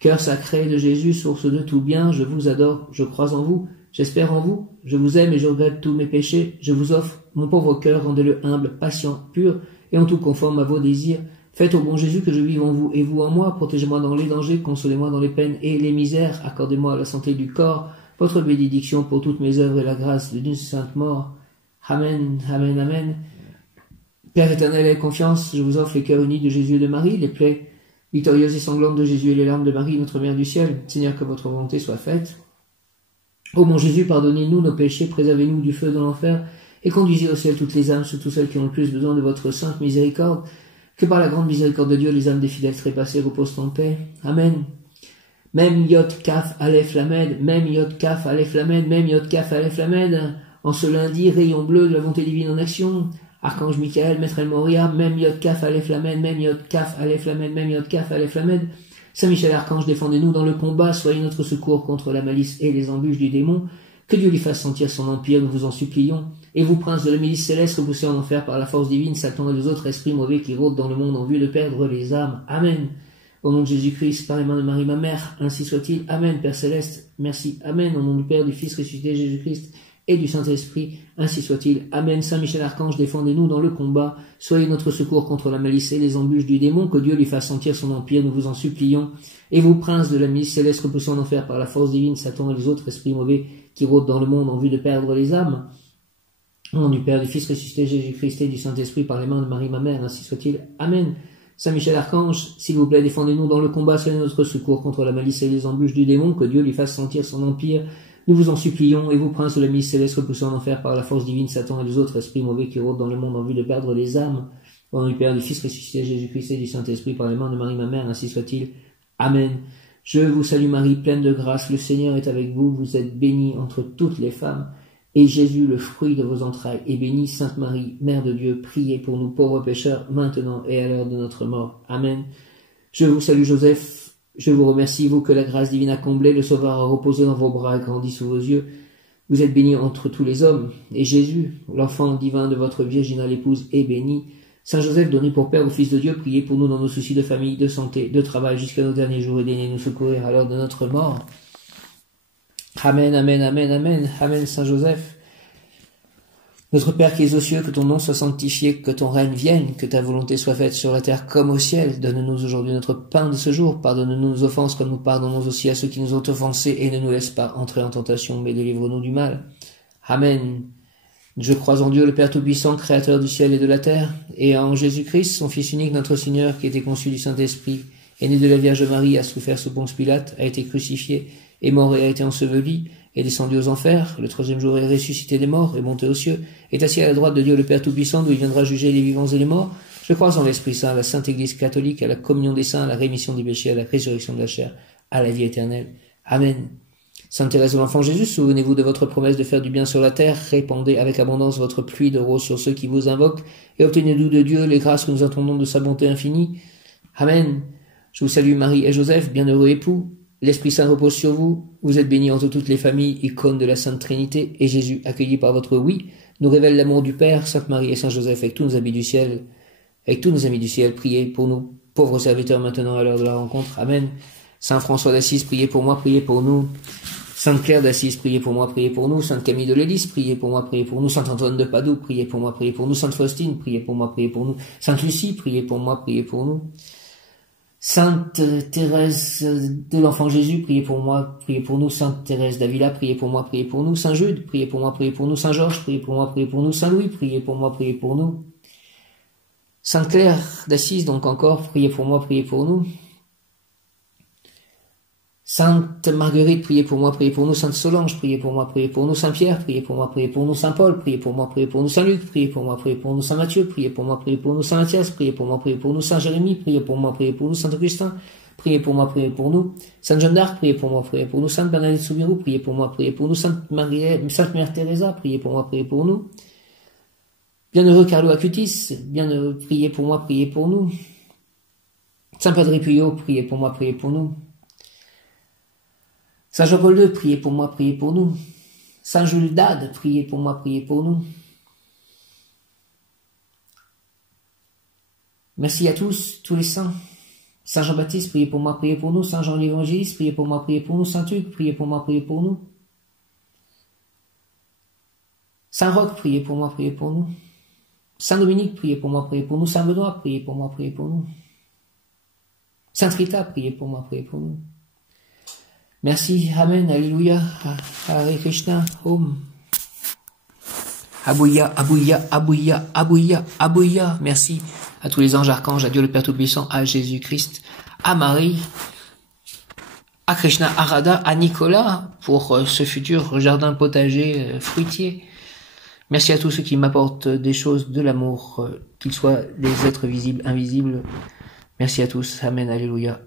Cœur sacré de Jésus, source de tout bien, je vous adore, je crois en vous, j'espère en vous, je vous aime et je regrette tous mes péchés. Je vous offre mon pauvre cœur, rendez-le humble, patient, pur et en tout conforme à vos désirs. Faites au bon Jésus que je vive en vous et vous en moi. Protégez-moi dans les dangers, consolez-moi dans les peines et les misères. Accordez-moi la santé du corps, votre bénédiction pour toutes mes œuvres et la grâce d'une sainte mort. Amen, amen, amen. Père éternel, aie confiance, je vous offre les cœurs unis de Jésus et de Marie, les plaies victorieuses et sanglantes de Jésus et les larmes de Marie, notre Mère du ciel. Seigneur, que votre volonté soit faite. Ô mon Jésus, pardonnez-nous nos péchés, préservez-nous du feu de l'enfer et conduisez au ciel toutes les âmes, surtout celles qui ont le plus besoin de votre sainte miséricorde. Que par la grande miséricorde de Dieu, les âmes des fidèles trépassés reposent en paix. Amen. Même Yod Kaf Aleph Lamed, même Yod Kaf Aleph Lamed, même Yod Kaf Aleph Lamed. En ce lundi, rayon bleu de la volonté divine en action. Archange Michael, Maître El Moria, même Yod Kaf Aleph Lamed, même Yod Kaf Aleph Lamed, même Yod Kaf Aleph Lamed. Saint Michel Archange, défendez-nous dans le combat, soyez notre secours contre la malice et les embûches du démon. Que Dieu lui fasse sentir son empire, nous vous en supplions. Et vous, princes de la milice céleste, repoussés en enfer par la force divine, Satan et les autres esprits mauvais qui rôdent dans le monde en vue de perdre les âmes. Amen. Au nom de Jésus-Christ, par les mains de Marie, ma mère, ainsi soit-il. Amen, Père Céleste. Merci. Amen. Au nom du Père, du Fils ressuscité Jésus-Christ et du Saint-Esprit, ainsi soit-il. Amen. Saint Michel Archange, défendez-nous dans le combat. Soyez notre secours contre la malice et les embûches du démon. Que Dieu lui fasse sentir son empire, nous vous en supplions. Et vous, princes de la milice céleste, repoussés en enfer par la force divine, Satan et les autres esprits mauvais qui rôdent dans le monde en vue de perdre les âmes. Au nom du Père, du Fils ressuscité Jésus-Christ et du Saint-Esprit, par les mains de Marie, ma mère, ainsi soit-il. Amen. Saint Michel Archange, s'il vous plaît, défendez-nous dans le combat, soyez notre secours contre la malice et les embûches du démon. Que Dieu lui fasse sentir son empire, nous vous en supplions. Et vous, princes de la milice céleste, repoussés en enfer par la force divine, Satan et les autres esprits mauvais qui rôdent dans le monde en vue de perdre les âmes. Au nom du Père, du Fils ressuscité Jésus-Christ et du Saint-Esprit, par les mains de Marie, ma mère, ainsi soit-il. Amen. Je vous salue Marie, pleine de grâce, le Seigneur est avec vous, vous êtes bénie entre toutes les femmes, et Jésus, le fruit de vos entrailles, est béni. Sainte Marie, Mère de Dieu, priez pour nous pauvres pécheurs, maintenant et à l'heure de notre mort. Amen. Je vous salue Joseph, je vous remercie, vous que la grâce divine a comblé, le Sauveur a reposé dans vos bras, a grandi sous vos yeux. Vous êtes béni entre tous les hommes, et Jésus, l'enfant divin de votre virginale épouse, est béni. Saint Joseph, donné pour Père au Fils de Dieu, priez pour nous dans nos soucis de famille, de santé, de travail, jusqu'à nos derniers jours, et daignez nous secourir à l'heure de notre mort. Amen, amen, amen, amen, amen, Saint Joseph. Notre Père qui es aux cieux, que ton nom soit sanctifié, que ton règne vienne, que ta volonté soit faite sur la terre comme au ciel. Donne-nous aujourd'hui notre pain de ce jour. Pardonne-nous nos offenses comme nous pardonnons aussi à ceux qui nous ont offensés, et ne nous laisse pas entrer en tentation, mais délivre-nous du mal. Amen. Je crois en Dieu, le Père Tout-Puissant, Créateur du ciel et de la terre, et en Jésus-Christ, son Fils unique, notre Seigneur, qui a été conçu du Saint-Esprit, est né de la Vierge Marie, a souffert sous Ponce Pilate, a été crucifié, est mort et a été enseveli, est descendu aux enfers, le troisième jour est ressuscité des morts, est monté aux cieux, est assis à la droite de Dieu le Père Tout-Puissant, d'où il viendra juger les vivants et les morts. Je crois en l'Esprit Saint, à la Sainte Église catholique, à la communion des saints, à la rémission des péchés, à la résurrection de la chair, à la vie éternelle. Amen. Sainte Thérèse de l'Enfant Jésus, souvenez-vous de votre promesse de faire du bien sur la terre, répandez avec abondance votre pluie de roses sur ceux qui vous invoquent, et obtenez-nous de Dieu les grâces que nous attendons de sa bonté infinie. Amen. Je vous salue Marie et Joseph, bienheureux époux. L'Esprit Saint repose sur vous. Vous êtes bénis entre toutes les familles, icônes de la Sainte Trinité, et Jésus, accueilli par votre oui, nous révèle l'amour du Père. Sainte Marie et Saint Joseph, avec tous nos amis du ciel, priez pour nous, pauvres serviteurs, maintenant à l'heure de la rencontre. Amen. Saint François d'Assise, priez pour moi, priez pour nous. Sainte Claire d'Assise, priez pour moi, priez pour nous. Sainte Camille de Lélis, priez pour moi, priez pour nous. Saint Antoine de Padoue, priez pour moi, priez pour nous. Sainte Faustine, priez pour moi, priez pour nous. Sainte Lucie, priez pour moi, priez pour nous. Sainte Thérèse de l'Enfant Jésus, priez pour moi, priez pour nous. Sainte Thérèse d'Avila, priez pour moi, priez pour nous. Saint Jude, priez pour moi, priez pour nous. Saint Georges, priez pour moi, priez pour nous. Saint Louis, priez pour moi, priez pour nous. Sainte Claire d'Assise, donc encore, priez pour moi, priez pour nous. Sainte Marguerite, priez pour moi, priez pour nous. Sainte Solange, priez pour moi, priez pour nous. Saint Pierre, priez pour moi, priez pour nous. Saint Paul, priez pour moi, priez pour nous. Saint Luc, priez pour moi, priez pour nous. Saint Matthieu, priez pour moi, priez pour nous. Saint Matthias, priez pour moi, priez pour nous. Saint Jérémie, priez pour moi, priez pour nous. Saint Augustin, priez pour moi, priez pour nous. Sainte Jeanne d'Arc, priez pour moi, priez pour nous. Sainte Bernadette Soubirous, priez pour moi, priez pour nous. Sainte Mère Teresa, priez pour moi, priez pour nous. Bienheureux Carlo Acutis, bienheureux, priez pour moi, priez pour nous. Saint Padre Pio, priez pour moi, priez pour nous. Saint Jean-Paul II, priez pour moi, priez pour nous. Saint Jules Dade, priez pour moi, priez pour nous. Merci à tous les saints. Saint Jean-Baptiste, priez pour moi, priez pour nous. Saint Jean l'Évangéliste, priez pour moi, priez pour nous. Saint Hugues, priez pour moi, priez pour nous. Saint Roch, priez pour moi, priez pour nous. Saint Dominique, priez pour moi, priez pour nous. Saint Benoît, priez pour moi, priez pour nous. Saint Rita, priez pour moi, priez pour nous. Merci, Amen, Alléluia, Hare Krishna, Om. Abouya, Abouya, Abouya, Abouya, Abouya. Merci à tous les anges, archanges, à Dieu le Père Tout-Puissant, à Jésus-Christ, à Marie, à Krishna, à Radha, à Nicolas, pour ce futur jardin potager fruitier. Merci à tous ceux qui m'apportent des choses de l'amour, qu'ils soient des êtres visibles, invisibles. Merci à tous, Amen, Alléluia.